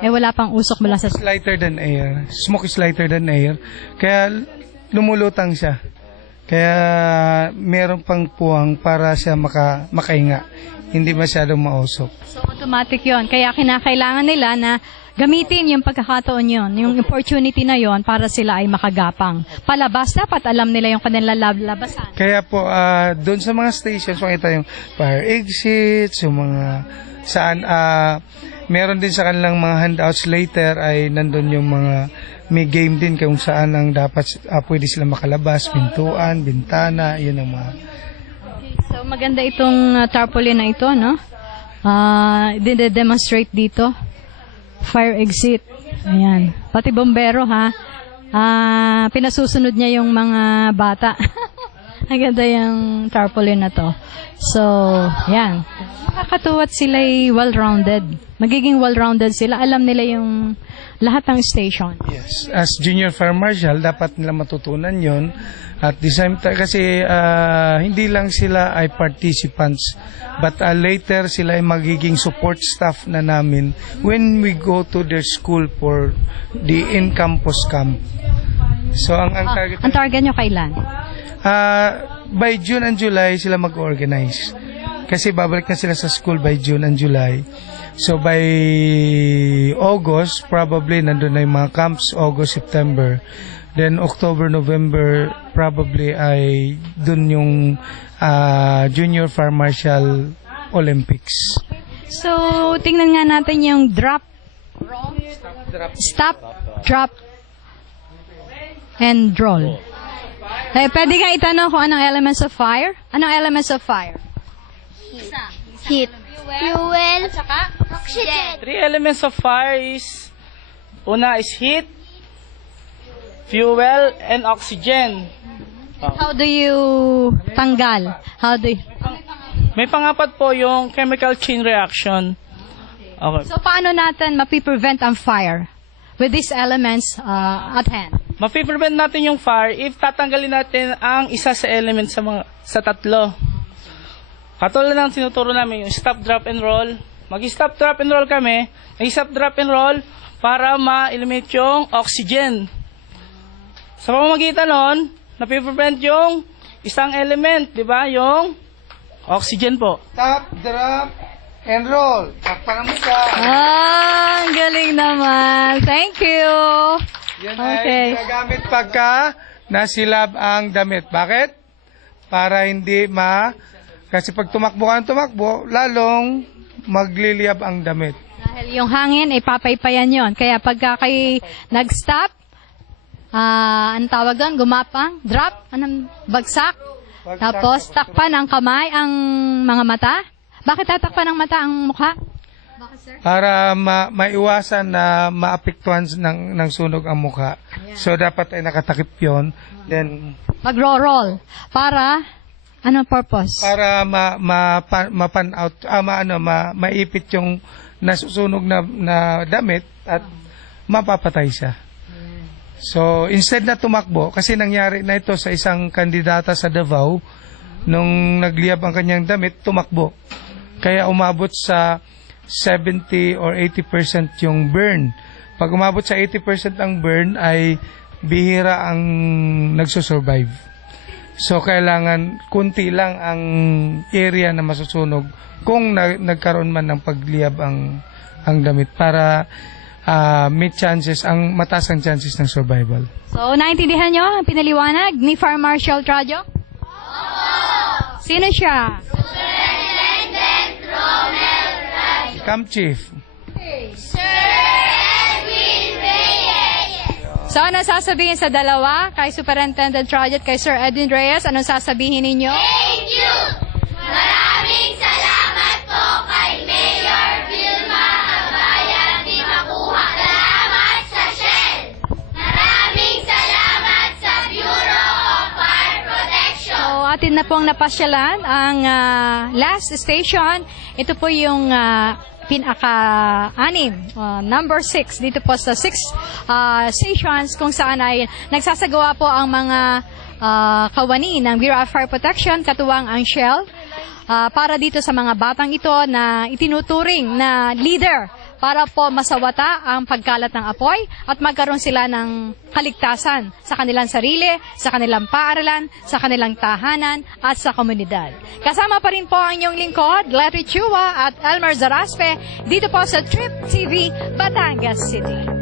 Wala pang usok mula sa sahig. Lighter than air. Smoke is lighter than air. Kaya lumulutang siya. Kaya meron pang puwang para siya makahinga. Hindi masyadong mausok. So automatic yon. Kaya kinakailangan nila na gamitin yung pagkakataon yon, yung opportunity na yon para sila ay makagapang. Palabas, dapat alam nila yung kanilang labasan. Kaya po, doon sa mga stations, makita yung fire exits, yung mga saan, meron din sa kanilang mga handouts later ay nandun yung mga may game din kung saan ang dapat pwede sila makalabas, pintuan, bintana, yun ang mga. So maganda itong tarpaulin na ito, no? Demonstrate dito. Fire exit. Ayan. Pati bombero, ha? Pinasusunod niya yung mga bata. Ang ganda yung tarpaulin na to. So, yan. Nakakatuwa't sila'y well-rounded. Magiging well-rounded sila. Alam nila yung lahat ng station. Yes. As junior fire marshal, dapat nila matutunan yon. At the same time, kasi hindi lang sila ay participants, but later sila ay magiging support staff na namin when we go to their school for the in-campus camp. So, ang target... Ang target nyo kailan? By June and July sila mag-organize. Kasi babalik na sila sa school by June and July. So by August, probably nandun na yung mga camps, August, September. Then October, November, probably ay dun yung Junior Fire Marshal Olympics. So, tingnan nga natin yung drop. Stop, drop, and roll. Pwede nga itanong kung anong elements of fire? Anong elements of fire? Heat. Fuel. At saka oxygen. 3 elements of fire is, una is heat, fuel, and oxygen. How do you tanggal? May pangapat po yung chemical chain reaction. Okay. So, paano natin mapiprevent ang fire with these elements at hand? Mapiprevent natin yung fire if tatanggalin natin ang isa sa element sa tatlo. Katulad ng tinuturo namin yung stop, drop, and roll. Mag-stop, drop, and roll kami. Mag-stop, drop, and roll para ma-eliminate yung oxygen. Sa pamamagitan nun, napiprevent yung isang element, di ba? Yung oxygen po. Stop, drop, and roll. Takpan mo ka. Ang galing naman. Thank you. Yan Okay. ay ginagamit pagka nasilab ang damit. Bakit? Para hindi kasi pag tumakbo ka ng tumakbo, lalong magliliyab ang damit. Dahil yung hangin ay papaypayan yon. Kaya pagka kayo nag-stop, anong tawag doon? Gumapang? Drop? Anong bagsak? Tapos takpan ang kamay, ang mga mata. Bakit tatakpan ng mata ang mukha? Para maiwasan na maapektuhan ng sunog ang mukha. So dapat ay nakatakip yon. Then Magro-roll. Para, anong purpose? para mapan out, maipit yung nasusunog na damit at mapapatay siya. So instead na tumakbo, kasi nangyari na ito sa isang kandidata sa Davao, nung nagliyab ang kanyang damit, tumakbo. Kaya umabot sa 70 or 80% yung burn. Pag umabot sa 80% ang burn, ay bihira ang nagsusurvive. So, kailangan kunti lang ang area na masusunog kung nagkaroon man ng pagliyab ang damit para may chances, mataas ang chances ng survival. So, naintindihan nyo ang pinaliwanag ni Fire Marshal Trajo? Sino siya? Superintendent Romel Raj. Camp Chief. Sir Edwin Reyes. So, ano sasabihin sa dalawa? Kay Superintendent Trajo at kay Sir Edwin Reyes, anong sasabihin ninyo? Thank you! Maraming salamat po kay Mayor Vilma Abayan di makuha pong napasyalan ang last station. Ito po yung pinaka-anim, number 6 dito po sa 6 stations kung saan ay nagsasagawa po ang mga kawani ng Bureau of Fire Protection, katuwang ang Shell, para dito sa mga batang ito na itinuturing na leader para po masawata ang pagkalat ng apoy at magkaroon sila ng kaligtasan sa kanilang sarili, sa kanilang paaralan, sa kanilang tahanan at sa komunidad. Kasama pa rin po ang inyong lingkod, Letty Chua at Elmer Zaraspe dito po sa Trip TV, Batangas City.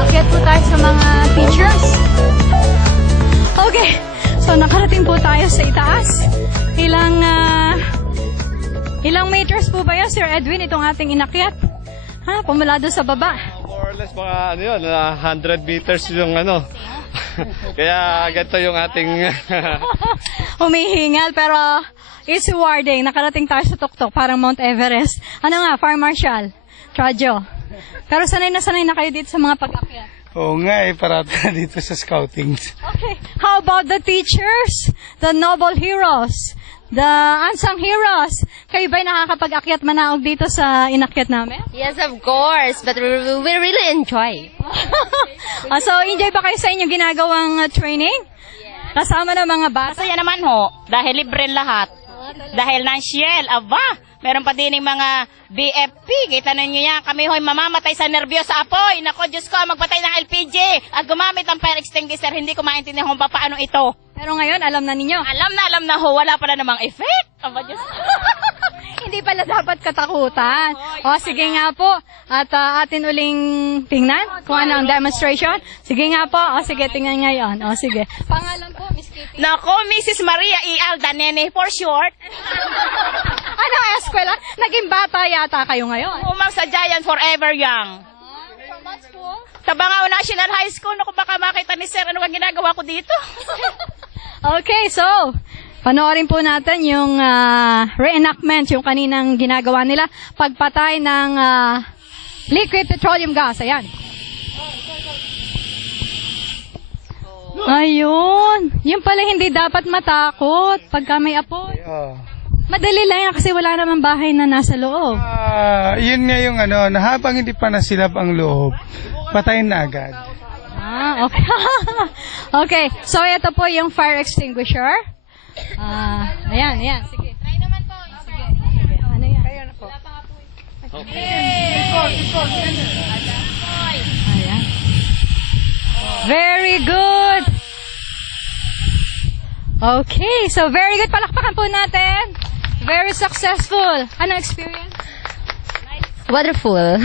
Akyat po tayo sa mga teachers. Okay, so nakarating po tayo sa itaas. Ilang meters po ba yun, Sir Edwin, itong ating inakyat? Ha, pumula doon sa baba. More or less mga 100 meters yung Kaya ganito yung ating Humihingal, pero it's rewarding. Nakarating tayo sa tuktok, parang Mount Everest. Ano nga, Fire Marshal, Trajo. Pero sanay na kayo dito sa mga pag-akyat. Oo nga parata dito sa scouting. Okay, how about the teachers, the noble heroes, the unsung heroes? Kayo ba'y nakakapag-akyat manaog dito sa inakyat namin? Yes, of course. But we really enjoy. So, enjoy ba kayo sa inyong ginagawang training? Kasama ng mga bata? Masaya naman ho, dahil libre lahat. Dahil ng Shell, aba, meron pa din yung mga BFP. Kita ninyo yan, kami ho'y mamamatay sa nervyos sa apoy. Nako, Diyos ko, magpatay ng LPG at gumamit ng fire extinguisher. Hindi ko maintindihan kung paano ito. Pero ngayon, alam na ninyo. Alam na ho, wala pala namang effect. Aba, Diyos ko. Hindi pala dapat katakutan. O, sige nga po. At atin uling tingnan kung ano ang demonstration. Sige nga po. O, sige, tingnan ngayon. O, sige. Pangalan po, Miss Kitty. Nako, Mrs. Maria E. Aldanene for short. Anong eskwela? Naging bata yata kayo ngayon. Umang sa Giant Forever Young. From what school? Sa Bangao National High School. Naku, baka makita ni Sir ano ang ginagawa ko dito. Okay, so, panoorin po natin yung reenactment, yung kaninang ginagawa nila. Pagpatay ng liquid petroleum gas. Ayan. Ayun. Yung pala hindi dapat matakot pagka may apoy. Madali lang yan kasi wala naman bahay na nasa loob. Yun nga yung na habang hindi pa nasilap ang loob, patayin na agad. Okay. Okay, so ito po yung fire extinguisher. Ayan. Sige. Try naman po. Sige. Ano yan? Kayo na po. Ayan. Very good. Okay, so very good. Palakpakan po natin. Very successful. Anong experience? Wonderful.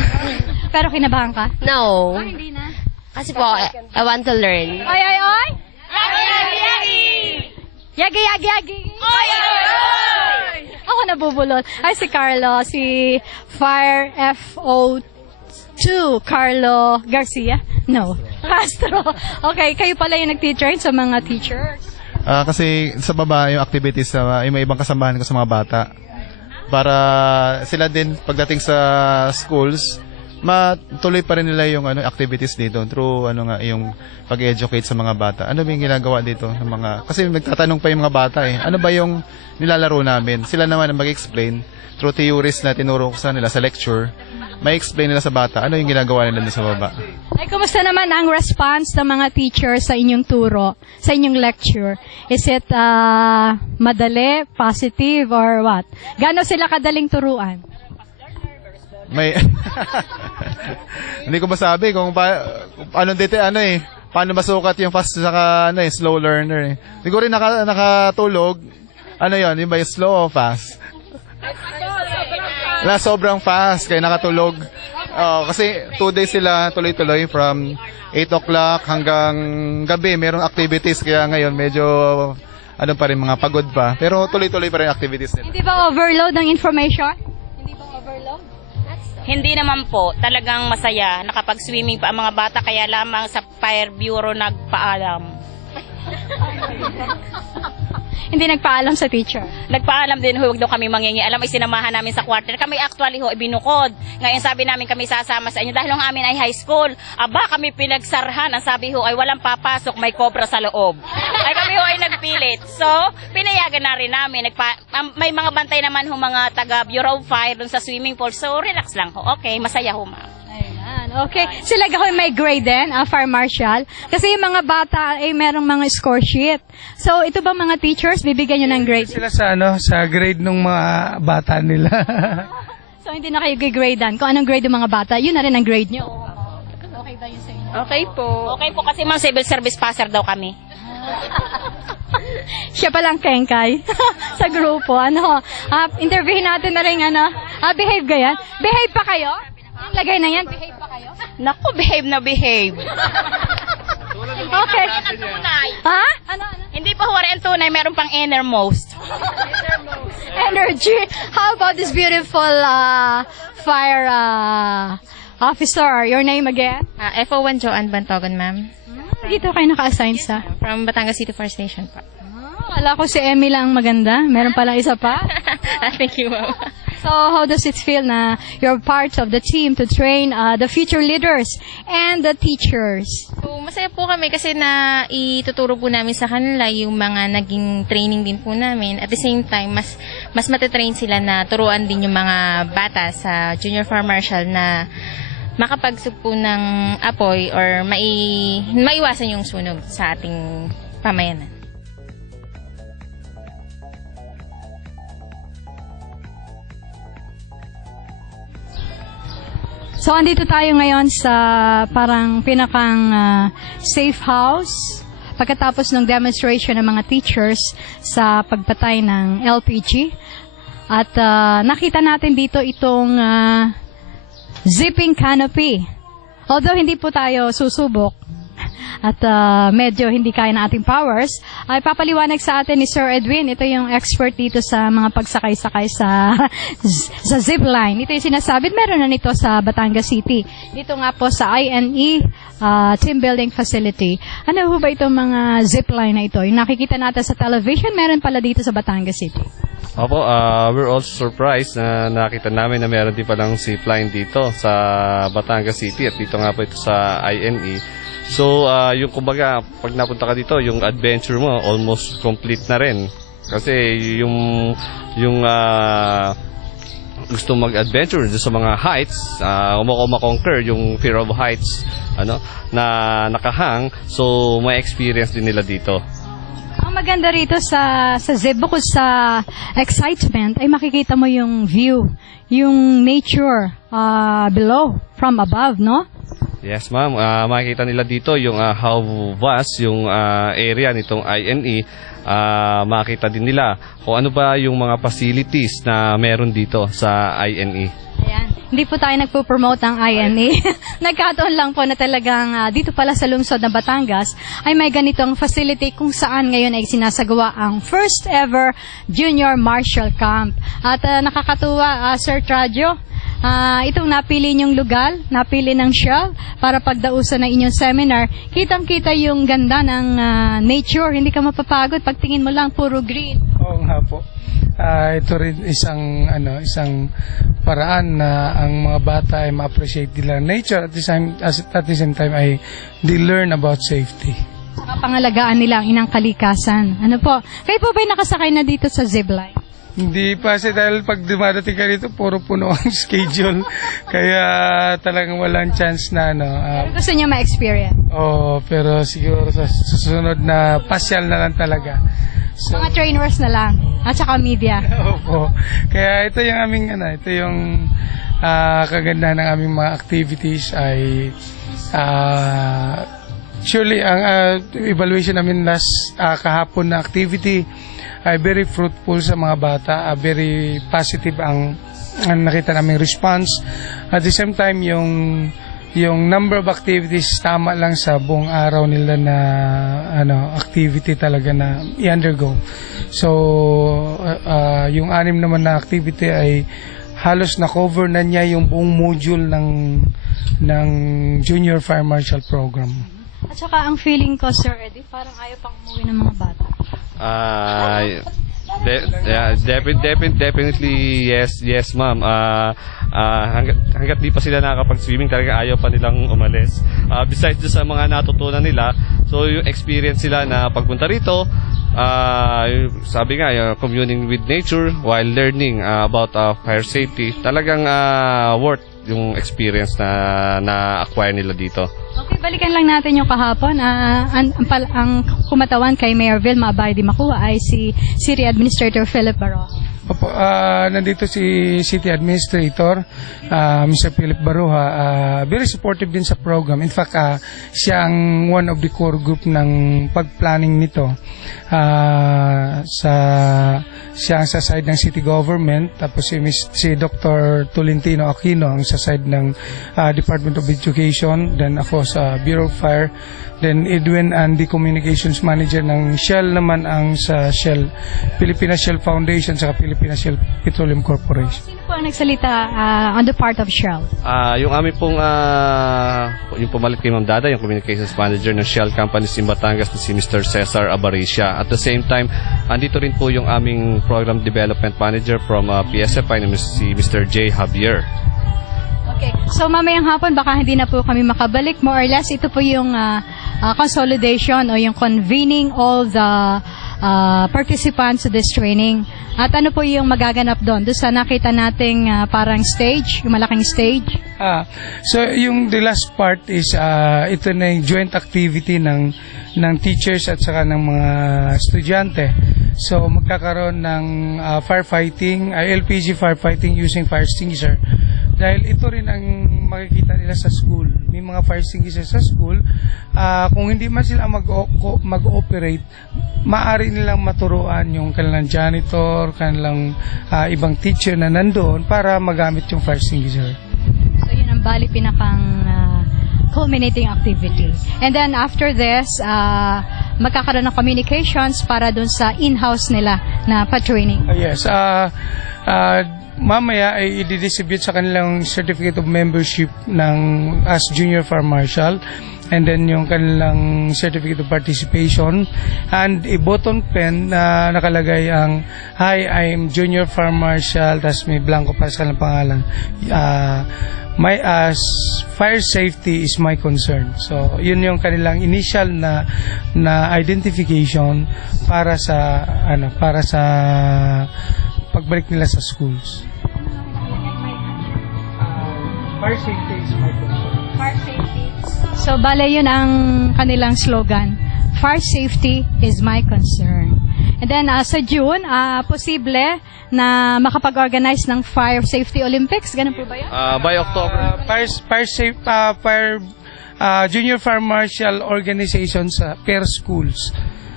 Pero kinabahan ka? No. Hindi na. Kasi po, I want to learn. Ay! Yagi! Oy! Ako nabubulol. Ay, si Carlo, si Fire FO2, Carlo Garcia? No, Castro. Okay, kayo pala yung nag-train sa mga teachers. Kasi sa baba, yung activities, yung may ibang kasamahan ko sa mga bata. Para sila din, pagdating sa schools, matuloy pa rin nila yung activities dito through yung pag-educate sa mga bata. Ano ba yung ginagawa dito ng mga kasi nagtatanong pa yung mga bata Ano ba yung nilalaro namin? Sila naman ang mag-explain through theories na tinuro ko sa nila sa lecture. May explain nila sa bata ano yung ginagawa nila sa baba. Ay, kumusta naman ang response ng mga teachers sa inyong turo, sa inyong lecture? Is it madali, positive, or what? Gaano sila kadaling turuan? May hindi ko masabi kung paano masukat yung fast saka slow learner Siguro rin nakatulog. Yung ba yung slow o fast? Sobrang fast kaya nakatulog. Kasi 2 days sila tuloy-tuloy from 8 o'clock hanggang gabi. Merong activities kaya ngayon medyo pa rin, mga pagod pa. Pero tuloy-tuloy pa rin activities nila. Hindi ba overload ng information? Hindi ba overload? Hindi naman po, talagang masaya. Nakapag-swimming pa ang mga bata, kaya lamang sa Fire Bureau nagpaalam. Hindi nagpaalam sa teacher. Nagpaalam din, huwag daw kami mangingialam, ay sinamahan namin sa quarter. Kami actually ibinukod. Ngayon sabi namin kami sasama sa inyo dahil ang amin ay high school. Aba, kami pinagsarhan. Ang sabi ay walang papasok, may cobra sa loob. Ay kami ay nagpilit. So, pinayagan na rin namin. May mga bantay naman mga taga Bureau of Fire dun sa swimming pool. So, relax lang ho. Okay, masaya ho, ma'am. Okay. Sila gahoy may grade din, fire marshal. Kasi yung mga bata ay merong mga score sheet. So, ito ba mga teachers, bibigyan nyo ng grade? Sila sa grade ng mga bata nila. So, hindi na kayo gigradean. Kung anong grade ng mga bata, yun na rin ang grade nyo. Okay ba yun sa inyo? Okay po. Okay po kasi ma'am, civil service passer daw kami. Siya palang kengkay sa grupo. Interviewin natin na rin, behave ganyan. Behave pa kayo? Ang lagay na yan, behave pa kayo? Naku, behave na behave. Okay. Ha? Ano? Hindi pa huwari ang tunay, meron pang innermost. Energy. How about this beautiful fire officer? Your name again? FO1 Joanne Bantogan, ma'am. Dito kayo naka-assign sa? From Batangas City Fire Station po. Wala ko si Emmy lang maganda. Meron palang isa pa. Thank you, ma'am. So, how does it feel na you're part of the team to train the future leaders and the teachers? So, masaya po kami kasi na ituturo po namin sa kanila yung mga naging training din po namin. At the same time, mas matitrain sila na turuan din yung mga bata sa Junior Fire Marshal na makapagsug po ng apoy or maiwasan yung sunog sa ating pamayanan. So, andito tayo ngayon sa parang pinakang safe house pagkatapos ng demonstration ng mga teachers sa pagpatay ng LPG. At nakita natin dito itong zipping canopy. Although hindi po tayo susubok at medyo hindi kaya ng ating powers, ay papaliwanag sa atin ni Sir Edwin. Ito yung expert dito sa mga pagsakay-sakay sa zipline. Ito yung sinasabi, meron na nito sa Batangas City. Dito nga po sa INE Team Building Facility. Ano ho ba itong mga zipline na ito? Yung nakikita natin sa television, meron pala dito sa Batangas City. Opo, we're also surprised na nakita namin na meron din palang zipline dito sa Batangas City at dito nga po ito sa INE. So, yung kumbaga, pag napunta ka dito, yung adventure mo almost complete na rin. Kasi yung gusto mag-adventure sa mga heights, makonquer yung fear of heights, na nakahang, so may experience din nila dito. Ang maganda rito sa zip, bukod sa excitement, ay makikita mo yung view, yung nature below, from above, no? Yes, ma'am. Makikita nila dito yung how vast yung area nitong INE. Makita din nila kung ano ba yung mga facilities na meron dito sa INE. Ayan. Hindi po tayo nagpo-promote ng INE. Nagkataon lang po na talagang dito pala sa lungsod ng Batangas ay may ganitong facility kung saan ngayon ay sinasagawa ang first ever Junior Marshal Camp. At nakakatuwa, Sir Tradio, itong napili niyong lugar, napili ng Shell para pagdausan ng inyong seminar, kitang-kita yung ganda ng nature. Hindi ka mapapagod pagtingin mo lang puro green. Oo nga po. Ito rin isang paraan na ang mga bata ay ma-appreciate nila nature at the same time ay they learn about safety. Pangalagaan nila ang inang kalikasan. Ano po? Kayo po ba'y nakasakay na dito sa zipline? Hindi pa kasi dahil pag dumadating ka rito, puro puno ang schedule. Kaya talagang walang chance na gusto niyo ma-experience? Oo, pero siguro sa susunod na pasyal na lang talaga. So, mga trainers na lang at saka media. Opo. Kaya ito yung aming ito yung kagandahan ng aming mga activities ay surely ang evaluation namin last kahapon na activity ay very fruitful sa mga bata, very positive ang nakita namin response. At the same time, yung number of activities tama lang sa buong araw nila na activity talaga na i-undergo. So yung 6 naman na activity ay halos na-cover na niya yung buong module ng Junior Fire Marshal Program. At saka ang feeling ko, Sir Eddie, parang ayaw pang umuwi ng mga bata. Definitely yes ma'am. Hanggat di pa sila nakakapag-swimming, talaga ayaw pa nilang umalis. Besides sa mga natutunan nila, so yung experience sila na pagpunta rito, sabi nga, communing with nature while learning about fire safety, talagang worth yung experience na acquire nila dito. Okay, balikan lang natin yung kahapon. Ang kumatawan kay Mayor Vilma Abay di Makuha ay si City Administrator Philip Baro. Opo, nandito si City Administrator, Mr. Philip Baruha, very supportive din sa program. In fact, siya ang one of the core group ng pag-planning nito. Siya ang sa side ng city government, tapos si Dr. Tolentino Aquino ang sa side ng Department of Education, then ako sa Bureau of Fire, then Edwin and the Communications Manager ng Shell naman ang sa Shell, Philippine Shell Foundation sa Philippine Shell Petroleum Corporation. Sino po ang nagsalita on the part of Shell? Yung aming pong yung pumalit kay Ma'am Dada, yung Communications Manager ng Shell Companies in Batangas na si Mr. Cesar Abaricia. At the same time, andito rin po yung aming Program Development Manager from PSFI na si Mr. J. Javier. Okay, so mamayang hapon baka hindi na po kami makabalik. More or less, ito po yung consolidation o yung convening all the participants to this training. At ano po yung magaganap doon? Doon sa nakita nating parang stage, yung malaking stage? So yung the last part is ito na yung joint activity ng teachers at saka ng mga estudyante. So magkakaroon ng firefighting, LPG firefighting using fire extinguisher. Dahil ito rin ang makikita nila sa school. May mga fire extinguisher sa school. Kung hindi man sila mag-operate, maaari nilang maturuan yung kanilang janitor, kanilang ibang teacher na nandoon para magamit yung fire extinguisher. So yun ang bali pinakang culminating activity. And then after this, magkakaroon ng communications para dun sa in-house nila na pa-training. Yes. Mamaya ay i-distribute sa kanilang certificate of membership as Junior Fire Marshal, and then yung kanilang certificate of participation and a button pen na nakalagay ang "Hi, I'm Junior Fire Marshal", tas may blanco pa sa kanilang pangalan. Fire safety is my concern. So yun yung kanilang initial na identification para sa pagbalik nila sa schools. Fire safety is my concern. Fire safety. So bale yun ang kanilang slogan. Fire safety is my concern. And then sa June, posible na makapag-organize ng Fire Safety Olympics. Ganun po ba yun? By October. Junior Fire Marshal organization sa per schools.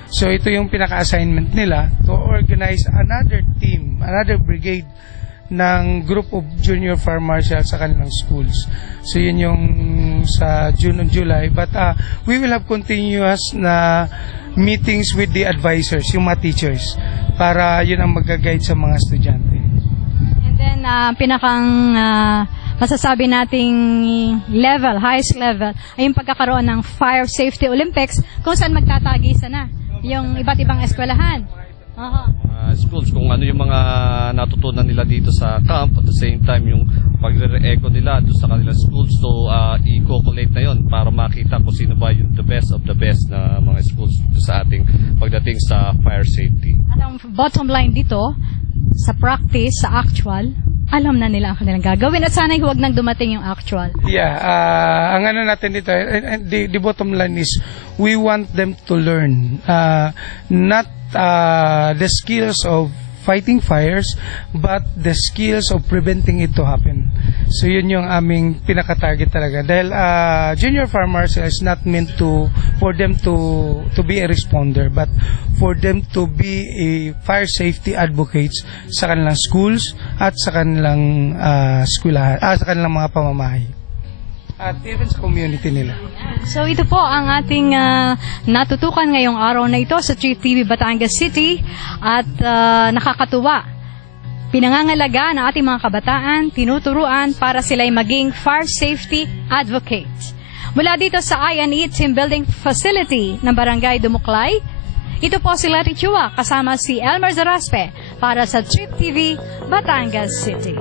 So ito yung pinaka-assignment nila to organize another team, another brigade ng group of Junior Fire Marshal sa kanilang schools. So yun yung sa June and July. But we will have continuous na meetings with the advisors, yung mga teachers, para yun ang mag-guide sa mga estudyante. And then pinakang masasabi nating highest level, ay yung pagkakaroon ng Fire Safety Olympics kung saan magtatagisa na yung iba't ibang eskwelahan. Schools, kung ano yung mga natutunan nila dito sa camp, at the same time yung pagre-echo nila doon sa kanilang schools, so i-collate na yon para makita kung sino ba yung the best of the best na mga schools sa ating pagdating sa fire safety. At ang bottom line dito, sa practice, sa actual, alam na nila ang kanilang gagawin at sana'y huwag nang dumating yung actual. Yeah, ang ano natin dito, the bottom line is we want them to learn not the skills of fighting fires, but the skills of preventing it to happen. So yun yung aming pinaka-target talaga. Dahil junior farmers is not meant for them to be a responder, but for them to be a fire safety advocates sa kanilang schools at sa kanilang sa kanilang mga pamamahay. At even sa community nila. So ito po ang ating natutukan ngayong araw na ito sa Chief TV Batangas City at nakakatuwa. Pinangangalaga ng ating mga kabataan, tinuturuan para sila'y maging fire safety advocate. Mula dito sa I&E Team Building Facility ng Barangay Dumuklay, ito po si Lati Chua kasama si Elmer Zaraspe para sa Chief TV Batangas City.